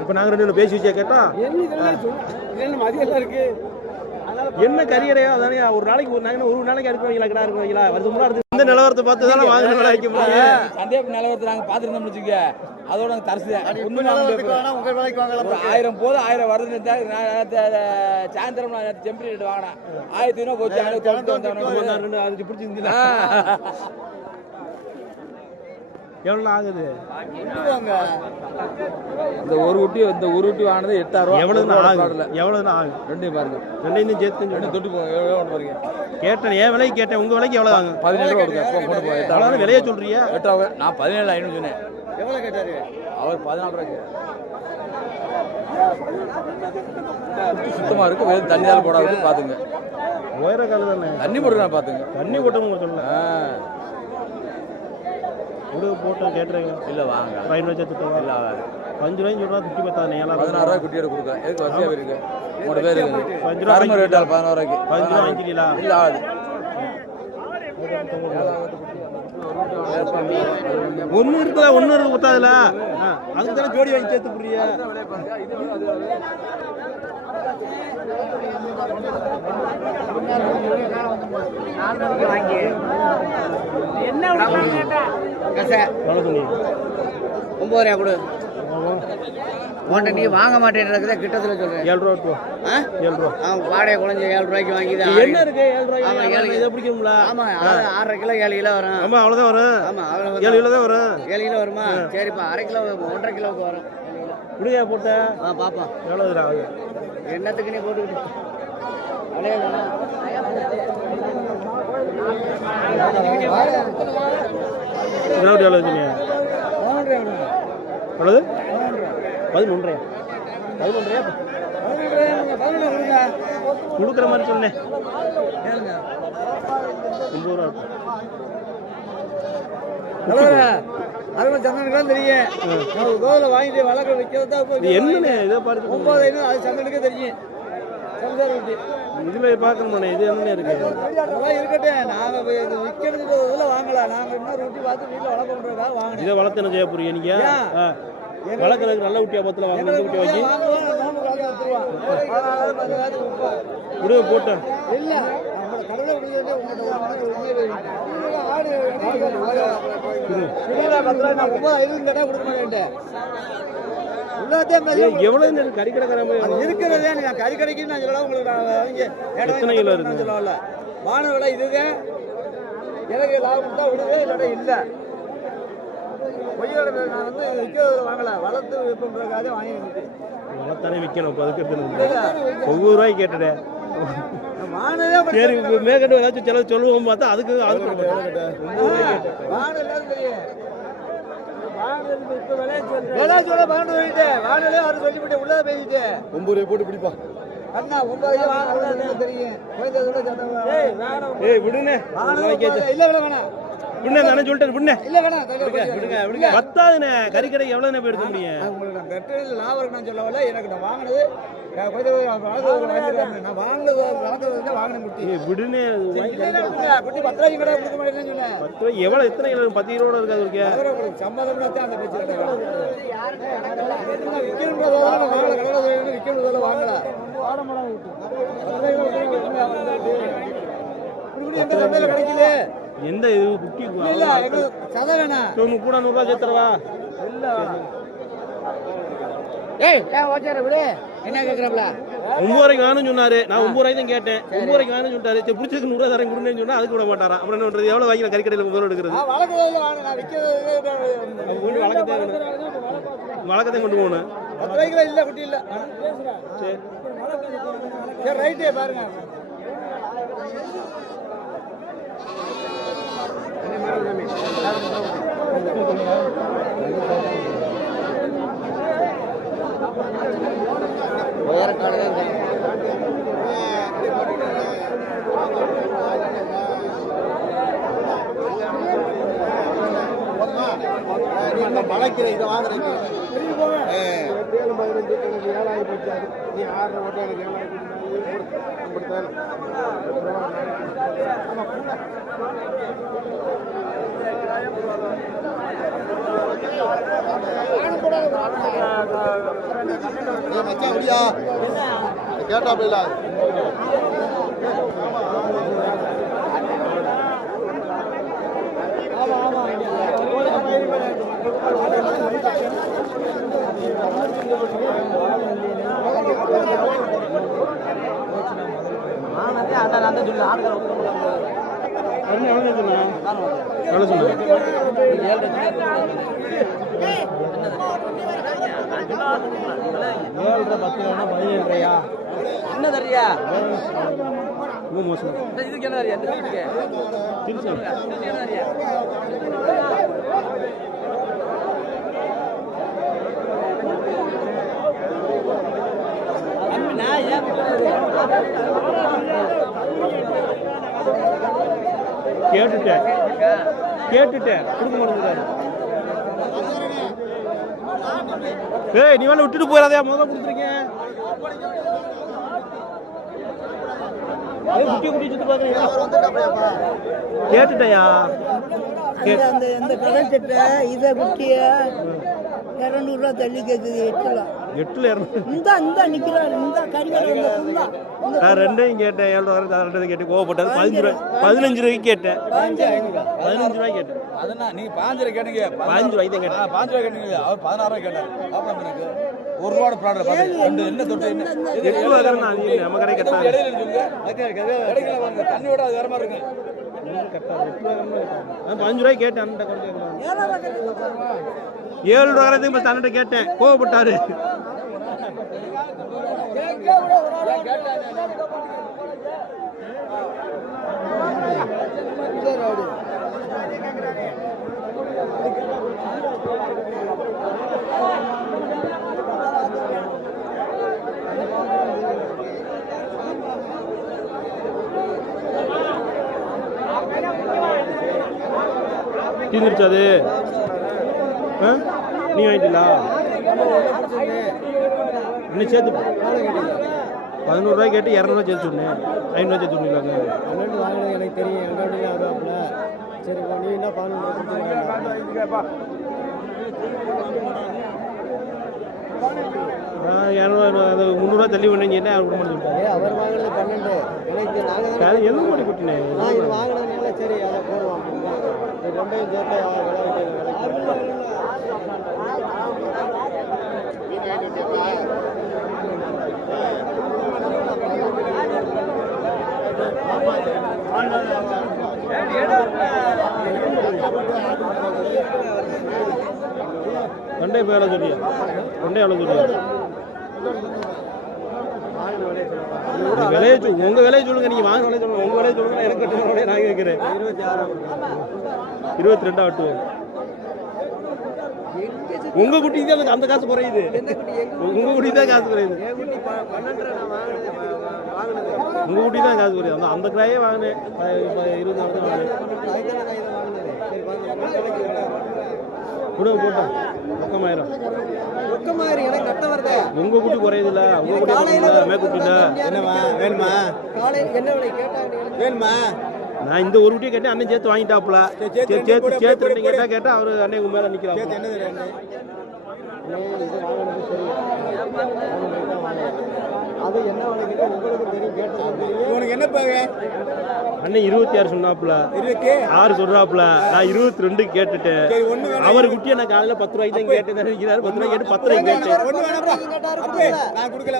இப்ப நாங்க 2 பேசி வச்சா கேட்டா மதியம் இருக்கு. என்ன கரியரையா அதானே ஒரு நாளைக்கு ஒரு நாளைக்கு அனுப்புவீங்களா கடை இருக்குவீங்களா வருது இந்த நிலவரத்தை பார்த்து தானே வாங்க வைக்க முடியும். சந்தேக நிலவரத்தை நாங்க பாத்துருந்தோம்னு வச்சுக்க அதோட நாங்க தரிசு உங்க வேலைக்கு வாங்கலாம். 1000 போது 1000 வருது. சாயந்தரம் நான் செம்பரி ரேட் வாங்கினேன் 1500 ரூபா போச்சு. அது பிடிச்சிருந்தீங்களா? எவ்வளவு ஆகுது இந்த ஒரு ஊட்டி வாங்கினது 8000 ரூபா. எவ்வளவு ஆகும்? ரெண்டையும் பாருங்க. ரெண்டையும் சேர்த்து தொட்டு பாருங்க. கேட்டேன் என் விலைக்கு கேட்டேன். உங்க விலைக்கு எவ்வளவு ஆகும்? 17 ரூபா கொடுங்க. எவ்வளவு விலையை சொல்றியா? 8 நான் 17,500 சொன்னேன். எவ்வளவு கேட்டாரு அவர்? 14 ரூபாய்க்கு. சுத்தமா இருக்கு. வெறும் தண்ணி தான் போடாது பாத்துங்க. உயர கால தானே தண்ணி போடுறேன் பாத்துங்க. தண்ணி போட்டு சொல்லல போட்டு கேட்டுறீங்க. இல்ல வாங்க ரயில் வச்சு திட்டம் இல்ல 5 ரூபாய்க்கு சொல்றா குட்டி பத்தானே 16 ரூபாய் குட்டியோட கொடுக்குறேன். எதுக்கு வசதியா இருக்கு? 3 பேர் இருக்கு. 5 ரூபாய் ரேட்டால் 16 ரூபாய்க்கு 5 ரூபாய் வாங்கிக்கிறீங்களா? இல்ல ஆகுது. ஒண்ணு இருக்குல்ல ஒண்ணு இருக்கு பத்தாதுல அதுக்கு தானே ஜோடி வாங்கி சேர்த்து புரியா? என்ன 9 ரூபாய் கொடு. உன்ட்ட நீ வாங்க மாட்டேன்றத கிட்டத்துல சொல்றேன். 7 ரூபா 7 ரூபா வாடகை குறைஞ்ச 7 ரூபாய்க்கு வாங்கி என்ன இருக்கு 7 ரூபாய்க்கு இதை பிடிக்கும்ல? ஆமா 6.5 கிலோ 7 கிலோ வரும். ஆமா அவ்வளவுதான் வரும். ஆமா 7 கிலோ தான் வரும். 7 கிலோ வருமா? சரிப்பா 1/2 கிலோ 1.5 கிலோவுக்கு வரும். குடியா போட்ட பாப்பா எவ்வளவு ஆகுது? என்னத்துக்கு நீ போட்டுக்கிட்டு எவ்வளவு சொன்னீங்க? எவ்வளவு? 13 கொடுக்குற மாதிரி சொன்னேன். 9 ரூபா சந்தனுக்கு தெரியும். கோவில வாங்கிட்டு வளர்க்க வைக்கிறதா என்னன்னு இதை பார்த்து 9,500 அது சந்தனுக்கே தெரியும். இதுல பார்க்கணும். இது என்ன இருக்கு? இருக்கட்டும். நாங்க விற்கிறதுல வாங்கலாம். நாங்க இன்னொரு ஊட்டி பார்த்து வீட்டுல வளர்க்கணுன்றதுக்காக வாங்கணும். இதை வளர்த்து என்ன செய்ய போறீங்க நீங்க? வளர்க்கறதுக்கு நல்ல ஊட்டியா பத்துல வாங்க. இந்த ஊட்டி வாங்கி விடுவ போட்டேன். இல்ல எவ்வளவு கறிக்கடைக்கார இருக்கிறதே கறிக்கடைக்கு நான் சொல்ல உங்களுக்கு சொல்லல. வான விலை இதுங்க எனக்கு லாபம் தான் விடுவே இல்ல இல்ல பொய்யோட நான் வந்து விற்கிறது வாங்கல. வளர்த்து விற்பதுக்காக வாங்கி வளர்த்தானே விற்கணும். அதுக்கு ஒவ்வொரு ரூபாய் கேட்டுடே சரி மேற்கண்டு ஏதாச்சும் செலவு சொல்லுவோம் பார்த்தா அதுக்கு போட்டு பிடிப்பா அண்ணா 9 வாங்க தெரியும் குறைந்ததோட ஏய் விடுனே இல்ல வேணாம் விடுனே நானே சொல்லிட்டேன் விடுனே இல்ல வேணாம் விடுங்க பத்தாதுனே கறிக்கடை எவ்வளவு போய் எடுக்க முடியும் உங்களுக்கு நான் பெட்ரோல் லாபம் இருக்கு நான் சொல்லவல எனக்கு நான் வாங்கினது நான் வாங்கினது வாங்கின முட்டி விடுனே குட்டி 10 ரூபாய்க்கு கடை கொடுக்க மாட்டேன்னு சொன்னேன் 10 ரூபாய் எவ்வளவு எத்தனை கிலோ 10 கிலோ இருக்காது இருக்கு சம்மதம்னா தான் அந்த பேச்சு விற்கணுன்றதால வாங்கல கடையில் விற்கணுன்றதால வாங்கல எந்த சந்தையில கிடைக்கல எந்த இது குட்டி இல்ல எங்க சதை வேணாம் கூட 100 ரூபாய் சேர்த்துறவா இல்ல ஏய் ஓச்சற விடு என்ன கேக்குறப்ல 9 ரூபாய்க்கு வேணும்னு சொன்னாரு நான் 9 ரூபாய்க்கு தான் கேட்டேன் 9 ரூபாய்க்கு வேணும்னு சொல்லிட்டாரு சரி பிடிச்சதுக்கு 100 ரூபாய் தரேன் கொடுன்னு சொன்னா அதுக்கு விட மாட்டாரா அப்புறம் என்ன பண்றது எவ்வளவு வாங்கி கறிக்கடையில முதல்ல எடுக்கிறது வளர்க்கறதுல வாங்க நான் விக்கிறது வழக்கத்தை கொண்டு போகணும் 10 ரூபாய்க்கு இல்ல குட்டி இல்ல சரி சரி ரைட்டே பாருங்க வேற கடை மலைக்கிற இதை வாங்குறீங்க கேட்டாப்ல என்ன தரியா மோசம் இதுக்கு என்ன தரியா கேட்டுட்டேன் கொடுக்க மாட்டேங்கிறாரு ஏய் நீ வேணா விட்டுட்டு போயிடாதே முதல்ல கொடுத்துருக்கேன் கேட்டுட்டயா அந்த கடை சட்டை இதை குட்டிய 200 ரூபா தள்ளி கேக்குது 8 இந்த நிக்கிறாரு இந்த கறிக்கடை நான் ரெண்டையும் கேட்டேன் 7 ரூபா ரெண்டு கேட்டு கோவப்பட்டது 15 ரூபாய்க்கு கேட்டேன் 15 ரூபாய்க்கு கேட்டேன் அதனா நீ 5 ரூபாய் கேட்டீங்க 15 ரூபாய்க்கு கேட்டேன் 5 ரூபாய் கேட்டீங்க அவர் 16 ரூபாய் கேட்டார் அப்புறம் எனக்கு 1 ரூபாய் ப்ராடக்ட் பாத்து என்ன தொட்டு என்ன 8 ரூபா தான அது நம்ம கடை கட்டா இடையில சொல்லுங்க கடைக்குள்ள வாங்க தண்ணியோட அது வேற மாதிரி இருக்கு 15 ரூபாய்க்கு கேட்டேன் அந்த கொண்டு 7 ரூபா வரதுக்கு தன்னிட்ட கேட்டேன் கோவப்பட்டாரு தீர்ந்துருச்சு அது நீ வாங்கிட்டீங்களா இன்னும் சேர்த்து 11 ரூபாய் கேட்டு 200 ரூபாய் சேர்த்து சொன்னேன் 500 ரூபாய் சேர்த்து சொன்னீங்களாங்க அண்ணன் வாங்கினது எனக்கு தெரியும் எங்கள் வருவாப்புல சரி நீ என்ன அது 300 ரூபா தள்ளி பண்ணீங்க என்ன அவர் கொடுக்க சொல்லிட்டாங்க அவர் வாங்கினது 12 எனக்கு நாங்கள் எதுவும் பண்ணி கொடுத்தேன் நான் இது வாங்கினதுனால சரி அதை போடுவோம் ரெண்டையும் சேர்த்து ரெண்டே இப்போ எவ்வளோ சொல்லியா ரெண்டே எவ்வளோ சொல்லியா விலையை உங்க விலையை சொல்லுங்க நீங்க வாங்க விலையை சொல்லுங்க உங்க விலையை சொல்லுங்க எனக்கு கட்டுறோட நான் கேட்கிறேன் 22 ஆகட்டும் உங்க குட்டிக்கு தான் அந்த காசு குறையுது. உங்க குட்டி தான் காசு குறையுது. உங்க குட்டி தான் காசு குறையுது. அந்த அந்த கிராயே வாங்கினேன் 20 நாள் தான் வாங்கினேன். போட்டேன் ரொக்கமாயிரம். எனக்கு கட்ட வருது. உங்க குட்டி குறையுதுல்ல, உங்க குட்டி மேற்குட்டில என்னம்மா வேணுமா? காலையில் என்ன விலை கேட்டாங்க? வேணுமா? நான் இந்த ஒரு குட்டியை கேட்டேன், அண்ணன் சேர்த்து வாங்கிட்டாப்புல. சேர்த்து ரெண்டு கேட்டா அவரு அண்ணன் உங்க மேல நிக்கிறாங்க. அது என்ன விலை கேட்டா உங்களுக்கு தெரியும், கேட்டது உனக்கு என்ன பாங்க? அண்ணன் 26 சொன்னாப்புல, 6 சொல்றாப்புல. நான் 22 கேட்டுட்டேன். அவர் குட்டியை நான் காலையில 10 ரூபாய்க்கு தான் கேட்டேன். 10 ரூபாய் கேட்டு 10 ரூபாய்க்கு கேட்டேன். நான் கொடுக்கல.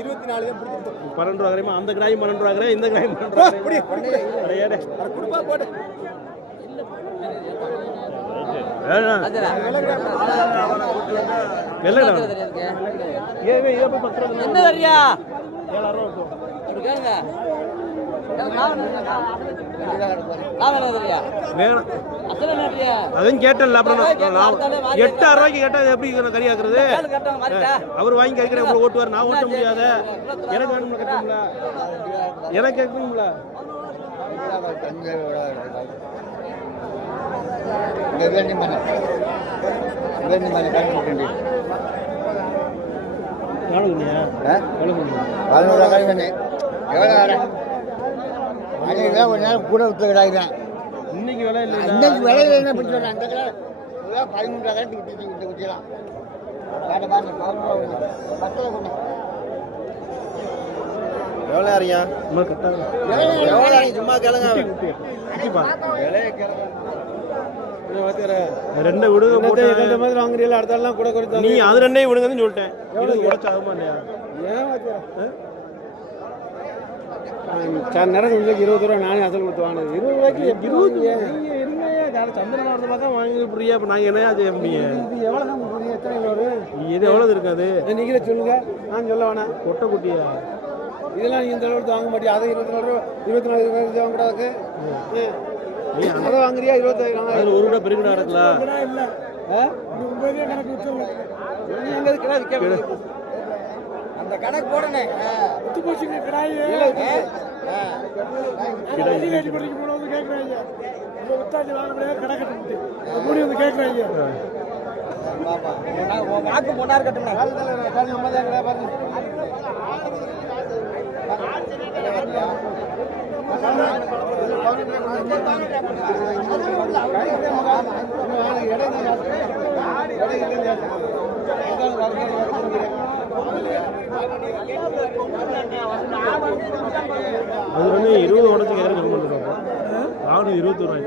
24 தான் கொடுத்து 12 ரூபா கிராம். அந்த கிராயும் 12 ரூபா கிராம், இந்த கிராயும் 12 ரூபா கொடுப்பா போட்டு. என்ன தெரியா? 7000 அதுவும் கேட்டல. அப்புறம் 8000 ரூபாய்க்கு கேட்டா எப்படி கறி ஆக்குறது? அவர் வாங்கி கறிக்கிற ஓட்டுவார், நான் ஓட்ட முடியாத. எனக்கு வேணும்ல, கட்டணும்ல, எனக்கு கேட்கணும்ல. கூட விட்டுக்கிறாங்க. இன்னைக்கு விலை இல்லை. இன்னைக்கு விலையில என்ன பண்ணி சொல்றேன்? அந்த கிலோ 13 விட்டு விட்டுலாம். எவ்வளோ அறியா? சும்மா கேளுங்க. ரெண்டு விடுங்க மாதிரி வாங்குறீங்களா? அடுத்தாலாம் கூட குறைச்சு நீ அது ரெண்டையும் விடுங்கன்னு சொல்லிட்டேன். உடச்சு ஆகுமா இல்லையா? நேரம் 20 ரூபா நானே அசல் கொடுத்து வாங்கினது. 20 ரூபாய்க்கு 20 சந்திரன் வரதுக்காக வாங்கி புரியா? இப்போ நாங்கள் என்ன செய்ய முடியும்? இது எவ்வளோ தான் புரியும்? எத்தனை கிலோ வரும்? இது எவ்வளோ இருக்காது? நீங்களே சொல்லுங்க, நான் சொல்ல வேணாம். கொட்டை குட்டியா இதெல்லாம் நீங்கள் இந்த அளவுக்கு வாங்க மாட்டியா? அது 24 ரூபா 24 வாங்கக்கூடாதுக்கு. அதை வாங்குறியா? 25 அதில் ஒரு ரூபா பெருகிடா இருக்கலாம். இல்லை கணக்கு அந்த கணக்கு போடனே விட்டு போச்சுங்க. கிடாய் கேட்குறாங்க. வித்தாச்சு வாங்க முடியாது, கடை கட்டு மூடி வந்து கேட்குறாங்க. வாக்கு பொண்ணார் கட்டுங்க. அது வந்து 20 உடச்சு கேட்குற சொல்லுவாங்க. நானும் 21 ரூபாய்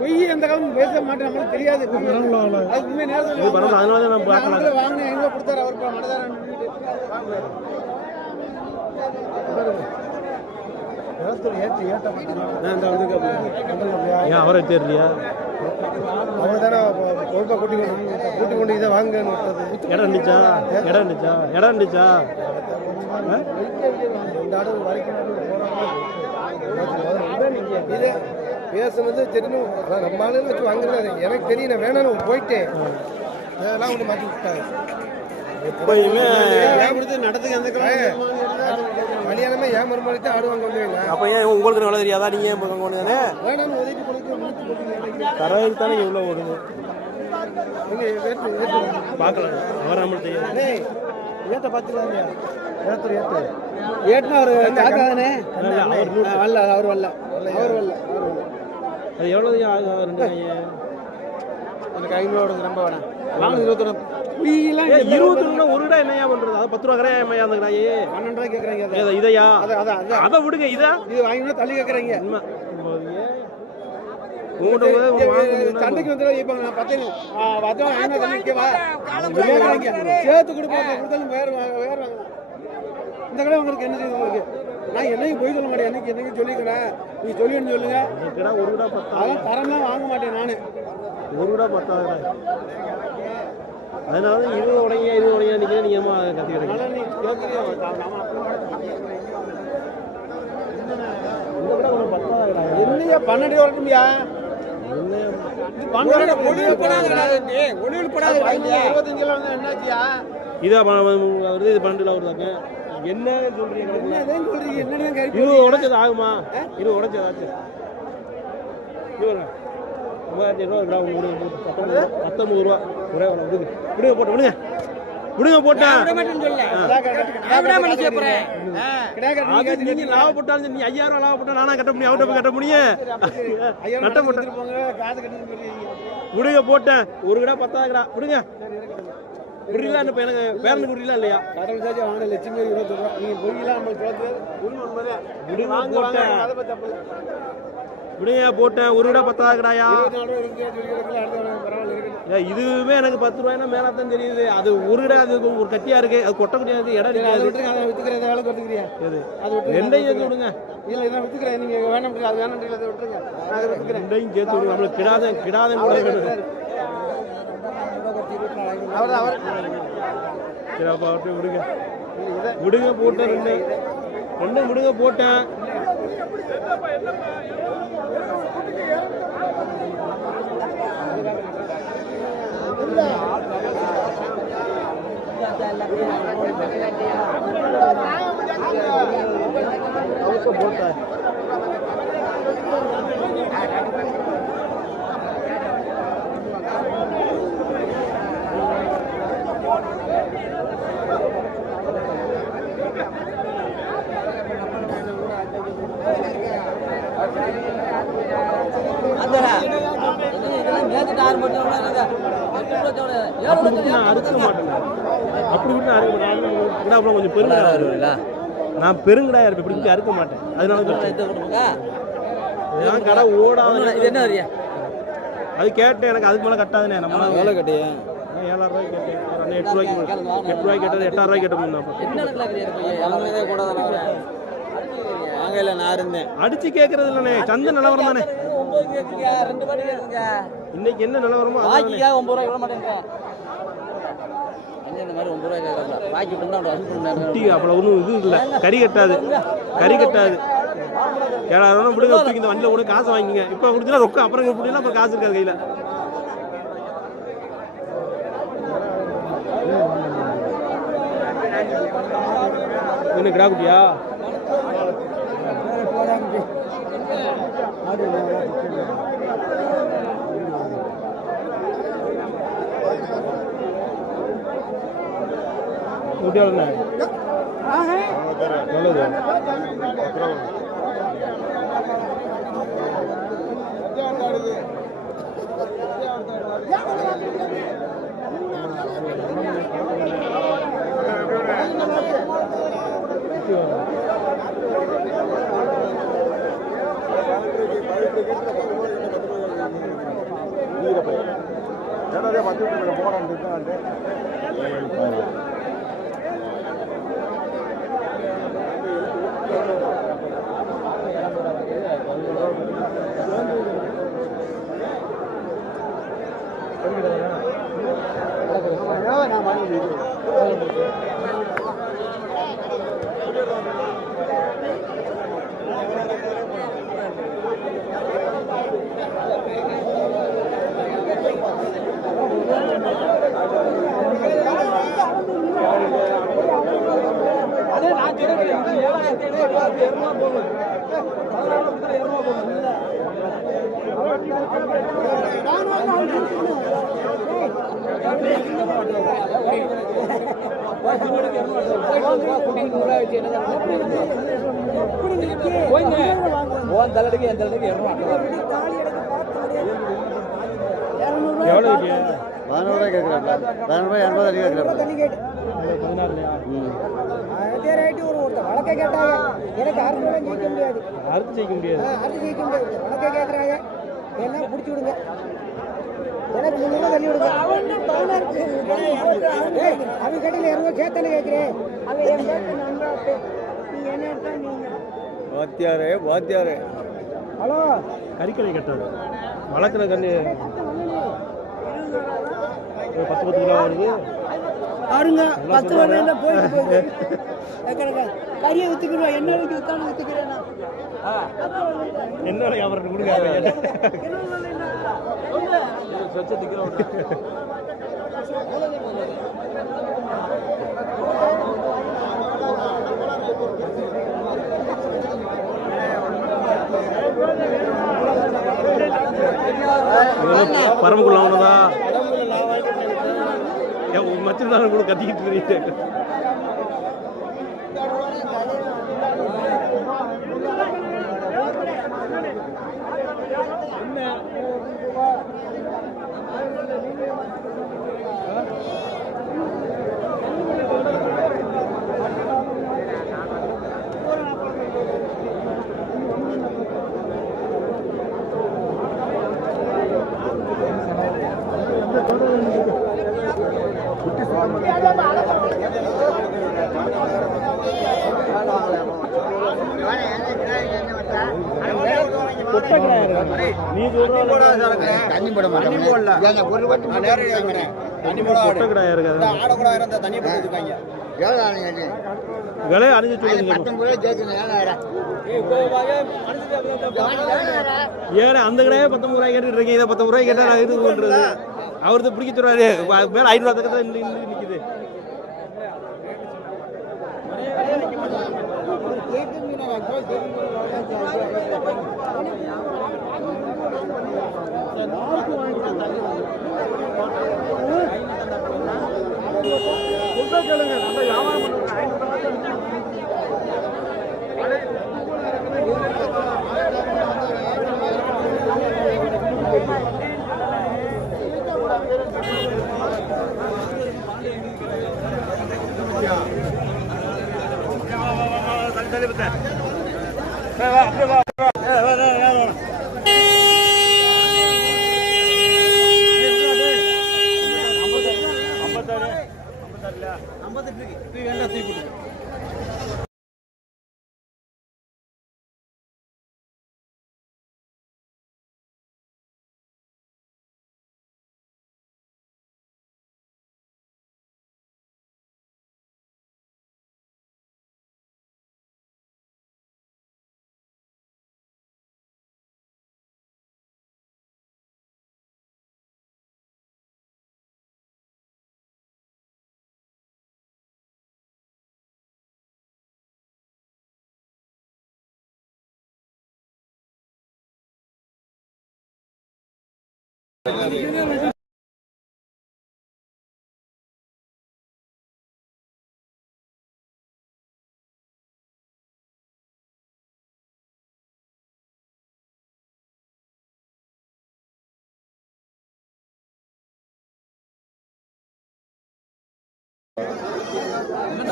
பொய் அந்த காலம் பேச மாட்டேன், நம்மளுக்கு தெரியாது. உண்மை நேரத்தில் இது பரவாயில்ல, அதனால தான் நான் பார்க்கலாம். வாங்கினேன், எங்கே கொடுத்தாரு அவர் மனதாரம். ஏன் அவரை தெரியலையா? அவர் தானே பொறுப்பாக கூட்டி கொண்டு இதை வாங்கன்னு இடம் இருந்துச்சா? இடம் இருந்துச்சா? இடம் இருந்துச்சா? இந்த ஆடு வரைக்கும் இது பேசுனது தெரியும். அதான் நம்ம ஆளுன்னு வச்சு வாங்குறது எனக்கு தெரியும். நான் வேணான்னு போயிட்டேன். அதெல்லாம் ஒன்று மாற்றி விட்டாங்க. எப்பயுமே நடத்துக்கு அந்த கல்யாணமே ஏன் மறுமொழித்து ஆடுவாங்க. அப்போ ஏன் உங்களுக்கு நல்லா தெரியாதா? நீங்கள் ஏன் கொண்டு தானே வேணான்னு உதவி கொடுத்து தரவைக்கு தானே எவ்வளோ ஓடுது பார்க்கலாம். அவர் நம்மளுக்கு தெரியாது. ஏற்ற பார்த்துக்கலாம். ஏற்றினா அவர் தாக்காதானே வரல. அவர் வரல. அது எவ்வளோ ரெண்டு எனக்கு 500 ரொம்ப வேணாம். 21 ஒரு இடம் என்னையா பண்றது? அது 10 ரூபா கரையா அந்த கிராயி 12 ரூபாய் கேட்குறாங்க. இதையா? அதை விடுங்க. இதா இது வாங்கி தள்ளி கேட்குறாங்க. சண்டைக்கு வந்து நான் பார்த்தேன். சேர்த்து கொடுப்பாங்க. கொடுத்தாலும் வேறு வாங்கலாம். இந்த கடை உங்களுக்கு என்ன செய்யுது? உங்களுக்கு நான் என்னைக்கு போய் சொல்ல மாட்டேன். என்னைக்கு சொல்லிக்கிறேன். நீ சொல்லின்னு சொல்லுங்க. ஒரு விடா 10 அதெல்லாம் தரம்லாம் வாங்க மாட்டேன் நான். ஒரு விடா 10,000. அதனால 20 உடையா நிற்கிறேன். நீங்கள் ஏமா கற்றுக்கிறீங்க? என்னையா 12 வரட்டும்யா? இதா வருது, இது 12 கிலோ வருதாங்க. என்ன சொல்றீங்க? இது உடைச்சது ஆகுமா? இது உடைச்சதாச்சு. இது 3500 ரூபா, 19 ரூபா ஒரே விடுங்க. விடுங்க போட்டு விடுங்க. விடுங்க போட்டேன். நீங்க லாபம் போட்டாலும் நீ 5000 ரூபா லாபம் போட்டா நானா கட்ட முடியும்? அவர்கிட்ட கட்ட முடியும்? கட்ட போட்டேன். விடுங்க போட்டேன். ஒரு கிடா 10 கிடா விடுங்க. விடுறீங்களா? இப்போ எனக்கு பேரனுக்கு விடுறீங்களா இல்லையா? விடுங்க போட்டேன். ஒரு கிடா 10 கிடாயா? இதுவே எனக்கு 10 ரூபாய்னா மேலாத்தான் தெரியுது. அது ஒரு கிடா, அது ஒரு கட்டியா இருக்கு, அது கொட்ட முடியாது, இடம் இருக்காது. ரெண்டையும் சேர்த்து விடுங்க. ரெண்டையும் சேர்த்து விடுங்க. நம்மளுக்கு கிடாத கூட விடுங்க. விடுங்க போட்டேன். ரெண்டும் விடுங்க போட்டேன். கொஞ்சம் பெருங்கடா, நான் பெருங்கடா இருப்பேன், இப்படி அறுக்க மாட்டேன். அதனால கடை ஓடாது. அது கேட்டேன், எனக்கு அதுக்கு மேல கட்டாதுனே. நம்ம வேலை கட்டியா 7000 ரூபாய்க்கு கேட்டேன். 8 ரூபாய்க்கு கேட்டது 8000 ரூபாய்க்கு கேட்டோம். அடிச்சு கேட்கறது இல்லனே, சந்த நிலவரம் தானே. இன்னைக்கு என்ன நிலவரமோ அப்பள ஒன்றும் இது இல்லை. கறி கட்டாது. 7000 ரூபா விடுங்க. இந்த வண்டியில் கூட காசு வாங்கிங்க. இப்போ கொடுத்தா ரொக்கம், அப்புறம் கொடுத்தீங்கன்னா அப்புறம் காசு இருக்காது கையில். இன்னும் கிடா குட்டியா? குட்டியா நல்லது. ஹலோ, கறிக்கடை கட்டாது. வளர்க்குற கண்ணு 10 கிலோ வருது. பாருங்க 10 வருடம் போயிட்டு கறியை வித்துக்கிறோம். என்ன வித்தாலும் வித்துக்கிறேன். என்ன வியாபாரம் கொடுங்க. பரமக்குள்ள அவனதா மச்சிருந்தாலும் கூட கத்திக்கிட்டு இருக்கீங்க. நீ தண்ணி போட மாட்டேன் ஒரு வாட்டி தண்ணி போட பொட்டை கிடையாது இருக்காது. ஆட கூட இருந்த தண்ணி போட்டு வச்சிருக்காங்க. எவ்வளோ ஆளுங்க விலையை அறிஞ்சு சொல்லுங்க. 19 ஜெயிக்கணும் ஏழாயிரம் ஏன்னா அந்த கடையே 19 ரூபாய் கேட்டுட்டு இருக்கீங்க. இதை 19 ரூபாய் கேட்டா நான் இது பண்றது அவருக்கு பிடிக்க சொல்றாரு. மேல 500 தான் நிக்குது.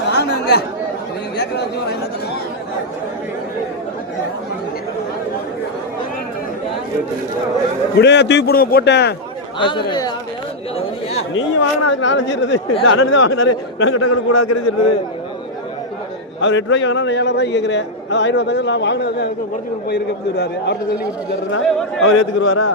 வாங்கினாங்க நீங்க கேட்கறது குடையா தூக்கி போடுங்க போட்டேன். நீங்க வாங்கினா அதுக்கு நான் செய்யறது. அண்ணன் தான் வாங்கினாரு. நான் கிட்ட கூட கிடைச்சிருந்தது. அவர் 8 ரூபாய்க்கு வாங்கினா 7 ரூபாய்க்கு கேட்குறேன். அது 1000 ரூபாய் நான் வாங்கினது எனக்கு குறைச்சி கொண்டு போயிருக்கு அப்படின்றாரு. அவர்கிட்ட சொல்லி கொடுத்துருந்தா அவர் ஏற்றுக்குருவாரா?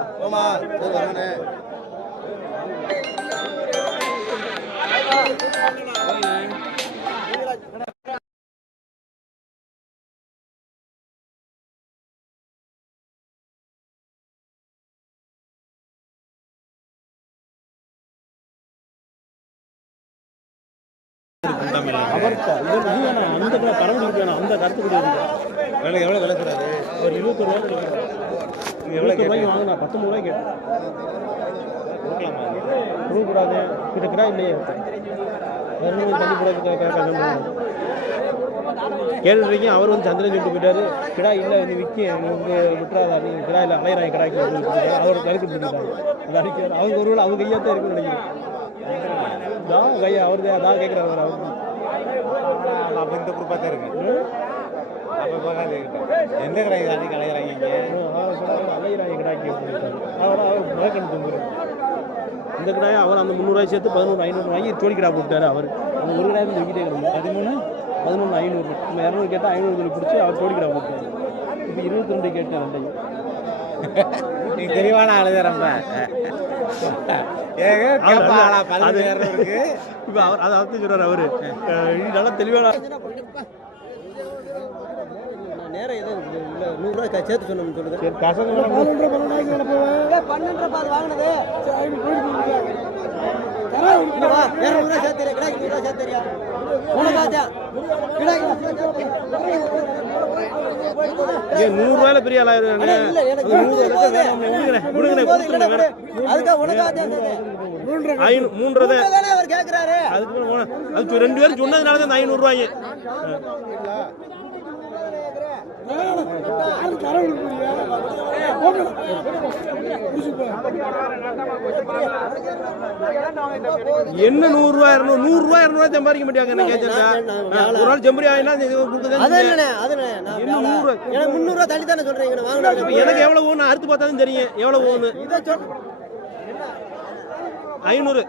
அவர்கிட்ட இவர் நீ வேணாம் அந்த கடவுளுக்கு வேணாம் அந்த கருத்து கிடையாது. எவ்வளோ விலை கூடாது ஒரு 21 ரூபாய் கிடைக்கும். எவ்வளோ ரூபாய்க்கு வாங்கினா 19 ரூபாய்க்கு கேட்டேன். கொடுக்கக்கூடாது கிட்ட கிடா இல்லையே தண்ணி போட கேட்டுருக்கீங்க. அவர் வந்து சந்திரன் சொல்லிட்டு போயிட்டாரு. கிடா இல்லை நீ விற்க வந்து விட்டுறாதா நீ கிடா இல்லை அலையிறாங்க கிடாய்க்கு அவர் கருக்கு பிடிக்கிறாங்க. அது அடிக்கிறார். அவங்க ஒரு வேளை அவங்க கையாக தான் இருக்குன்னு நினைக்கிறேன். தான் கையா அவர் தான் கேட்குறாரு. அவர் அப்போ இந்த குரூப்பாக தான் இருக்கு. அப்போ பார்க்காது எந்த கடைக்கு தாண்டி கலைகிறாங்க இங்கே அலையிறாங்க கிடாய்க்கு அவர் மயக்கணு தூங்குறாரு. இந்த கிடாயை அவர் அந்த 300 ரூபாய் சேர்த்து 11,500 வாங்கி ஜோடி கிடா போட்டாரு. அவர் அந்த ஒரு கிடாய் தூக்கிட்டே இருக்கிறோம். 11,500 நம்ம 200 கேட்டால் 500 சொல்லி பிடிச்சி அவர் ஜோடி கிடா போட்டாரு. இப்போ 22 கேட்டேன் ரெண்டையும். நீ தெளிவான ஆளுதே ரொம்ப இருக்கு. இப்போ அவர் அதை சொல்றாரு. அவரு நல்லா தெளிவான நேரம் எதுவும் இல்லை 100 சேர்த்து சொன்னோம்னு சொல்லுது. சரி பசங்க 12 பாது வாங்கினது வேற 100 சேர்த்து கிடாக்கி 100 சேர்த்துறியா உனக்கு ஆச்சா கிடாக்கி 100 பெரிய ஆளாயிரம் அதுக்காக உனக்கு ஆச்சா 300 அவர் கேட்கிறாரு. அதுக்கு 2 பேரும் சொன்னதுனால தான் 500 ரூபாய். என்ன 100 ரூபாய் 200 சம்பாதிக்க மாட்டாங்க. ஒரு நாள் செம்பரி ஆயினா எனக்கு 300 தள்ளி தானே சொல்றீங்க வாங்கினா எனக்கு எவ்வளவு நான் அறுத்து பார்த்தாலும் தெரியும் எவ்வளவு 500.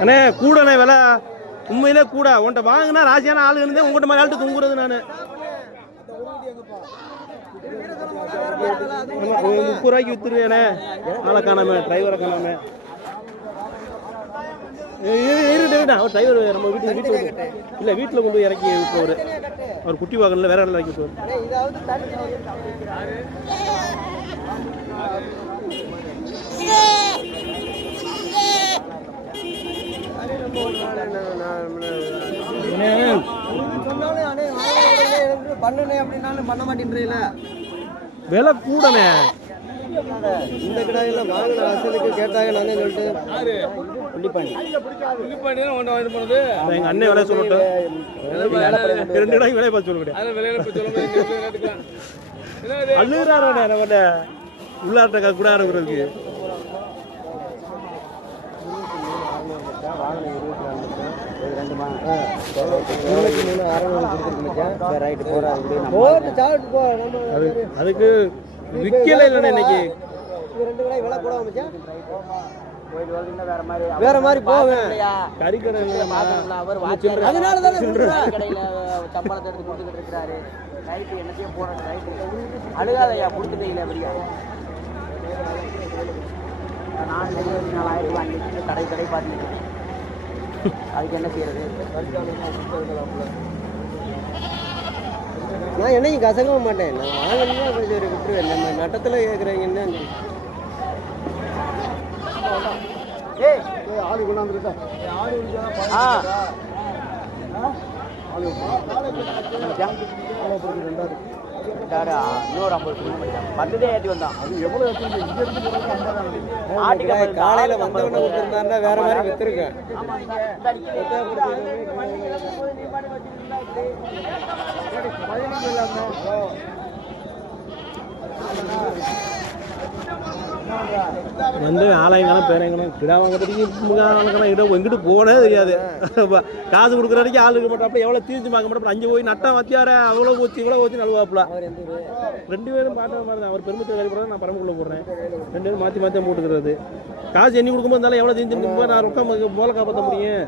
அண்ணே கூடண்ணே விலை உண்மையிலே கூட உன்கிட்ட வாங்கினா ராசியான ஆளு இருந்தேன் உங்கள்கிட்ட மாதிரி ஆள்கிட்ட தூங்குறது நான் 30 ரூபாய்க்கு வித்துருவேனே. ஆளை காணாம டிரைவரை காணாம அவர் டிரைவர் நம்ம வீட்டுல இல்லை வீட்டில் கொண்டு போய் இறக்கி விட்டுருவாரு. அவர் குட்டி வாகனில் வேற இடத்துல இறக்கி விட்டுருவார். பண்ணுனே அப்படின்னாலும் பண்ண மாட்டேன்றீல விலை கூடனே. இந்த கடையில் வாங்கின அசலுக்கு கேட்டாங்க நானே சொல்லிட்டு எங்க அண்ணன் விலை சொல்லட்டும் 2 கடைக்கு விலையை பார்த்து சொல்ல அள்ளுறாரே நம்ம உள்ளாட்ட கூட இருக்கிறதுக்கு. அதுக்கு விக்கல இல்லைண்ணே இன்னைக்கு 2 கடை விலை கூட அமைச்சேன் வேற மாதிரி போவேன் கறிக்கடை அதனால தானே கடையில சம்பளத்தை எடுத்து கொடுத்துக்கிட்டு இருக்கிறாரு. ரைட்டு என்னத்தையும் போடுற ரைட்டு அழுகாதையா கொடுத்துட்டீங்களே அப்படியா 4,000 வாங்கிட்டு கடை பார்த்துட்டு அதுக்கு என்ன செய்யறது? நான் என்னையும் கசங்க மாட்டேன். நான் வாங்கணும்னா கொஞ்சம் விட்டுருவேன். நம்ம நட்டத்தில் கேட்குறீங்கன்னு ஆளு கொண்டாந்துருக்கா இன்னொரு 50 பத்துதே ஏற்றி வந்தான். அது எவ்வளோ காலையில் வந்தவன கொடுத்துருந்தா வேற மாதிரி வித்துருக்கேன். வந்து ஆலயங்களும் பேரங்களும் கிடா வாங்குறதுக்கு இடம் எங்கிட்டு போனே தெரியாது. காசு கொடுக்குற வரைக்கும் ஆள் இருக்க மாட்டாப்புல. எவ்வளோ தீர்த்து பார்க்க மாட்டோம். 5 போய் நட்டா வத்தியார அவ்வளோ போச்சு இவ்வளோ போச்சு நழுவாப்புல. 2 பேரும் பாட்ட மாதிரி தான். அவர் பெருமத்தை வேலை போடுறேன் நான் பரம்புக்குள்ள போடுறேன். 2 பேரும் மாற்றி மாற்றி போட்டுக்கிறது. காசு எண்ணி கொடுக்கும்போது இருந்தாலும் எவ்வளோ செஞ்சு நான் ரொக்கம் போல காப்பாற்ற முடியும்.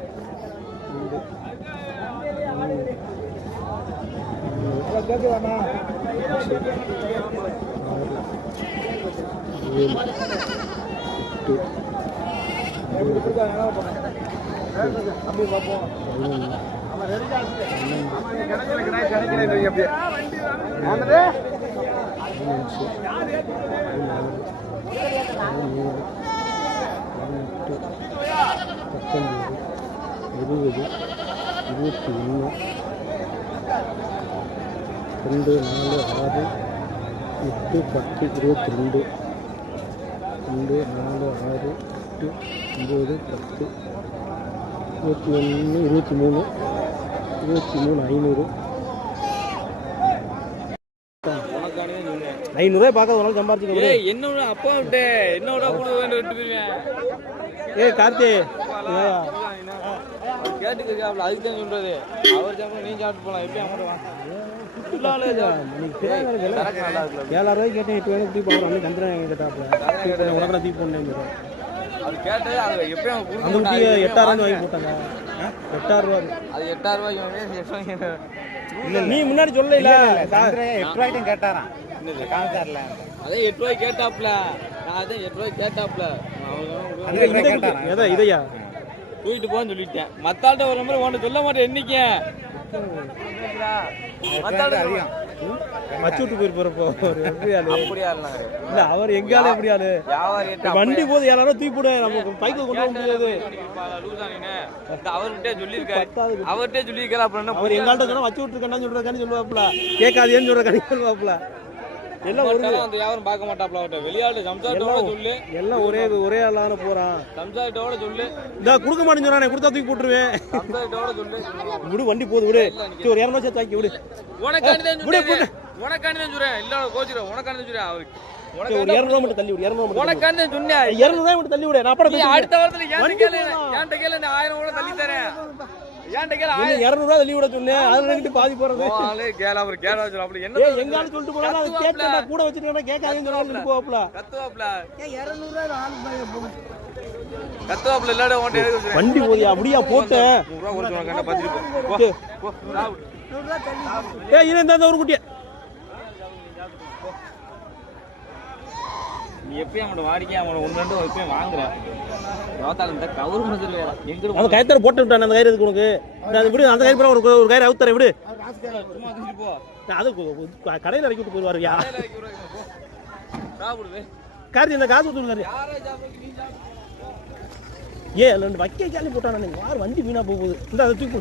₹500 பார்க்க ஒரு நாள் சம்பாதிச்சு என்னோட அப்பா விட்டு என்னோட கூட வேண்டும். கார்த்தி கேட்டுக்கிறாப்ல அதுக்கு தான் சொல்றது. அவர் சாப்பிட நீ சாப்பிட்டு போலாம். எப்படி அமௌண்ட் 7,000 கேட்டேன். 8 வேலை தூக்கி போகிறோம். அன்னைக்கு சந்திரன் கேட்டாப்புல உனக்கு தூக்கி போடணும். அது கேட்டு அது எப்பயும் அந்த 8,000 வாங்கி போட்டாங்க. 8,000 ரூபா. அது 8,000 ரூபாய்க்கு நீ முன்னாடி சொல்லல இல்ல சந்திரன் 8 ரூபாய்க்கும் கேட்டாராம் காமிச்சார்ல அதே 8 ரூபாய் கேட்டாப்ல நான் அதே 8 ரூபாய் கேட்டாப்ல இதையா தூக்கிட்டு போன்னு சொல்லிட்டேன் மத்தாள்கிட்ட ஒரு மாதிரி ஒன்று சொல்ல மாட்டேன் என்னைக்கு அதிகம் வச்சு விட்டு போயிருப்போ எப்படி ஆளு அப்படியா இல்ல அவர் எங்கால எப்படி ஆளு வண்டி போது யாராலும் தூக்கி போட நம்ம பைக்கில் கொண்டு வர முடியாது அவர்கிட்ட சொல்லியிருக்காரு அவர்கிட்ட சொல்லியிருக்காரு அப்புறம் என்ன அவர் எங்கள்கிட்ட சொன்னா வச்சு விட்டுருக்கேன்னு சொல்றாரு சொல்லுவாப்புல கேட்காதேன்னு சொல்றாரு சொல்லுவாப்புல எல்லாம் ஒரு அந்த யாரும் பார்க்க மாட்டாப்ல அவர்கிட்ட வெளியாடு சம்சாரத்தோட சொல்லு எல்லாம் ஒரே ஆளான போறான் சம்சாரத்தோட சொல்லு இந்த கொடுக்க மாட்டேன்னு சொன்னா கொடுத்தா தூக்கி போட்டுருவேன் சம்சாரத்தோட சொல்லு விடு வண்டி போகுது விடு ஒரு 200 சேர்த்து வாங்கி விடு உனக்காண்டி சொல்றேன் இல்ல கோச்சிரும் உனக்காண்டி சொல்றேன் அவருக்கு ஒரு 200 மட்டும் தள்ளி விடு 200 மட்டும் உனக்காண்டி சொன்னேன் 200 மட்டும் தள்ளி விடு நான் அப்புறம் அடுத்த வாரத்துல ஏன்ட்ட கேளு இந்த 1000 கூட தள்ளி தரேன் ஏன்ட்ட கேளு 200 தள்ளி விட சொன்னேன் அதுல ரெண்டு பாதி போறது ஆளே கேள அவர் கேள சொல்ற அப்படி என்ன எங்கால சொல்லிட்டு போனா அது கேட்டா கூட வச்சிருக்கேன் கேட்காதேன்னு சொல்லிட்டு போவாப்ல கத்துவாப்ல 200 ரூபாய் ஆளு போகும் கத்துவாப்ல இல்லடா ஓட்ட எடுக்க சொல்றேன் வண்டி போதியா அப்படியே போட்டு 100 ரூபாய் கொடுத்து உனக்கு பத்திரி போ ஏய் இது இந்த ஒரு குட்டியா நீ எப்பயும் அவனோட வாடிக்கை அவனோட ஒன்று ரெண்டு எப்பயும் வாங்குற ரோத்தால இந்த கவுரு மஞ்சள் எங்கிட்ட அந்த கயித்துல போட்டு விட்டானே அந்த கயிறு இருக்கு உனக்கு நான் விடு அந்த கயிறு ஒரு கயிறு அவுத்தரேன் விடு சும்மா தூக்கிட்டு போ அது கடையில் இறக்கி விட்டு போயிடுவாருயா சாப்பிடுவே கார்த்தி இந்த காசு கொடுத்துருக்காரு யாரோ சாப்பிடு நீ சாப்பிடு ஏன் ரெண்டு வைக்க கேள்வி போட்டானே யார் வண்டி வீணா போகுது இந்த அதை தூக்கி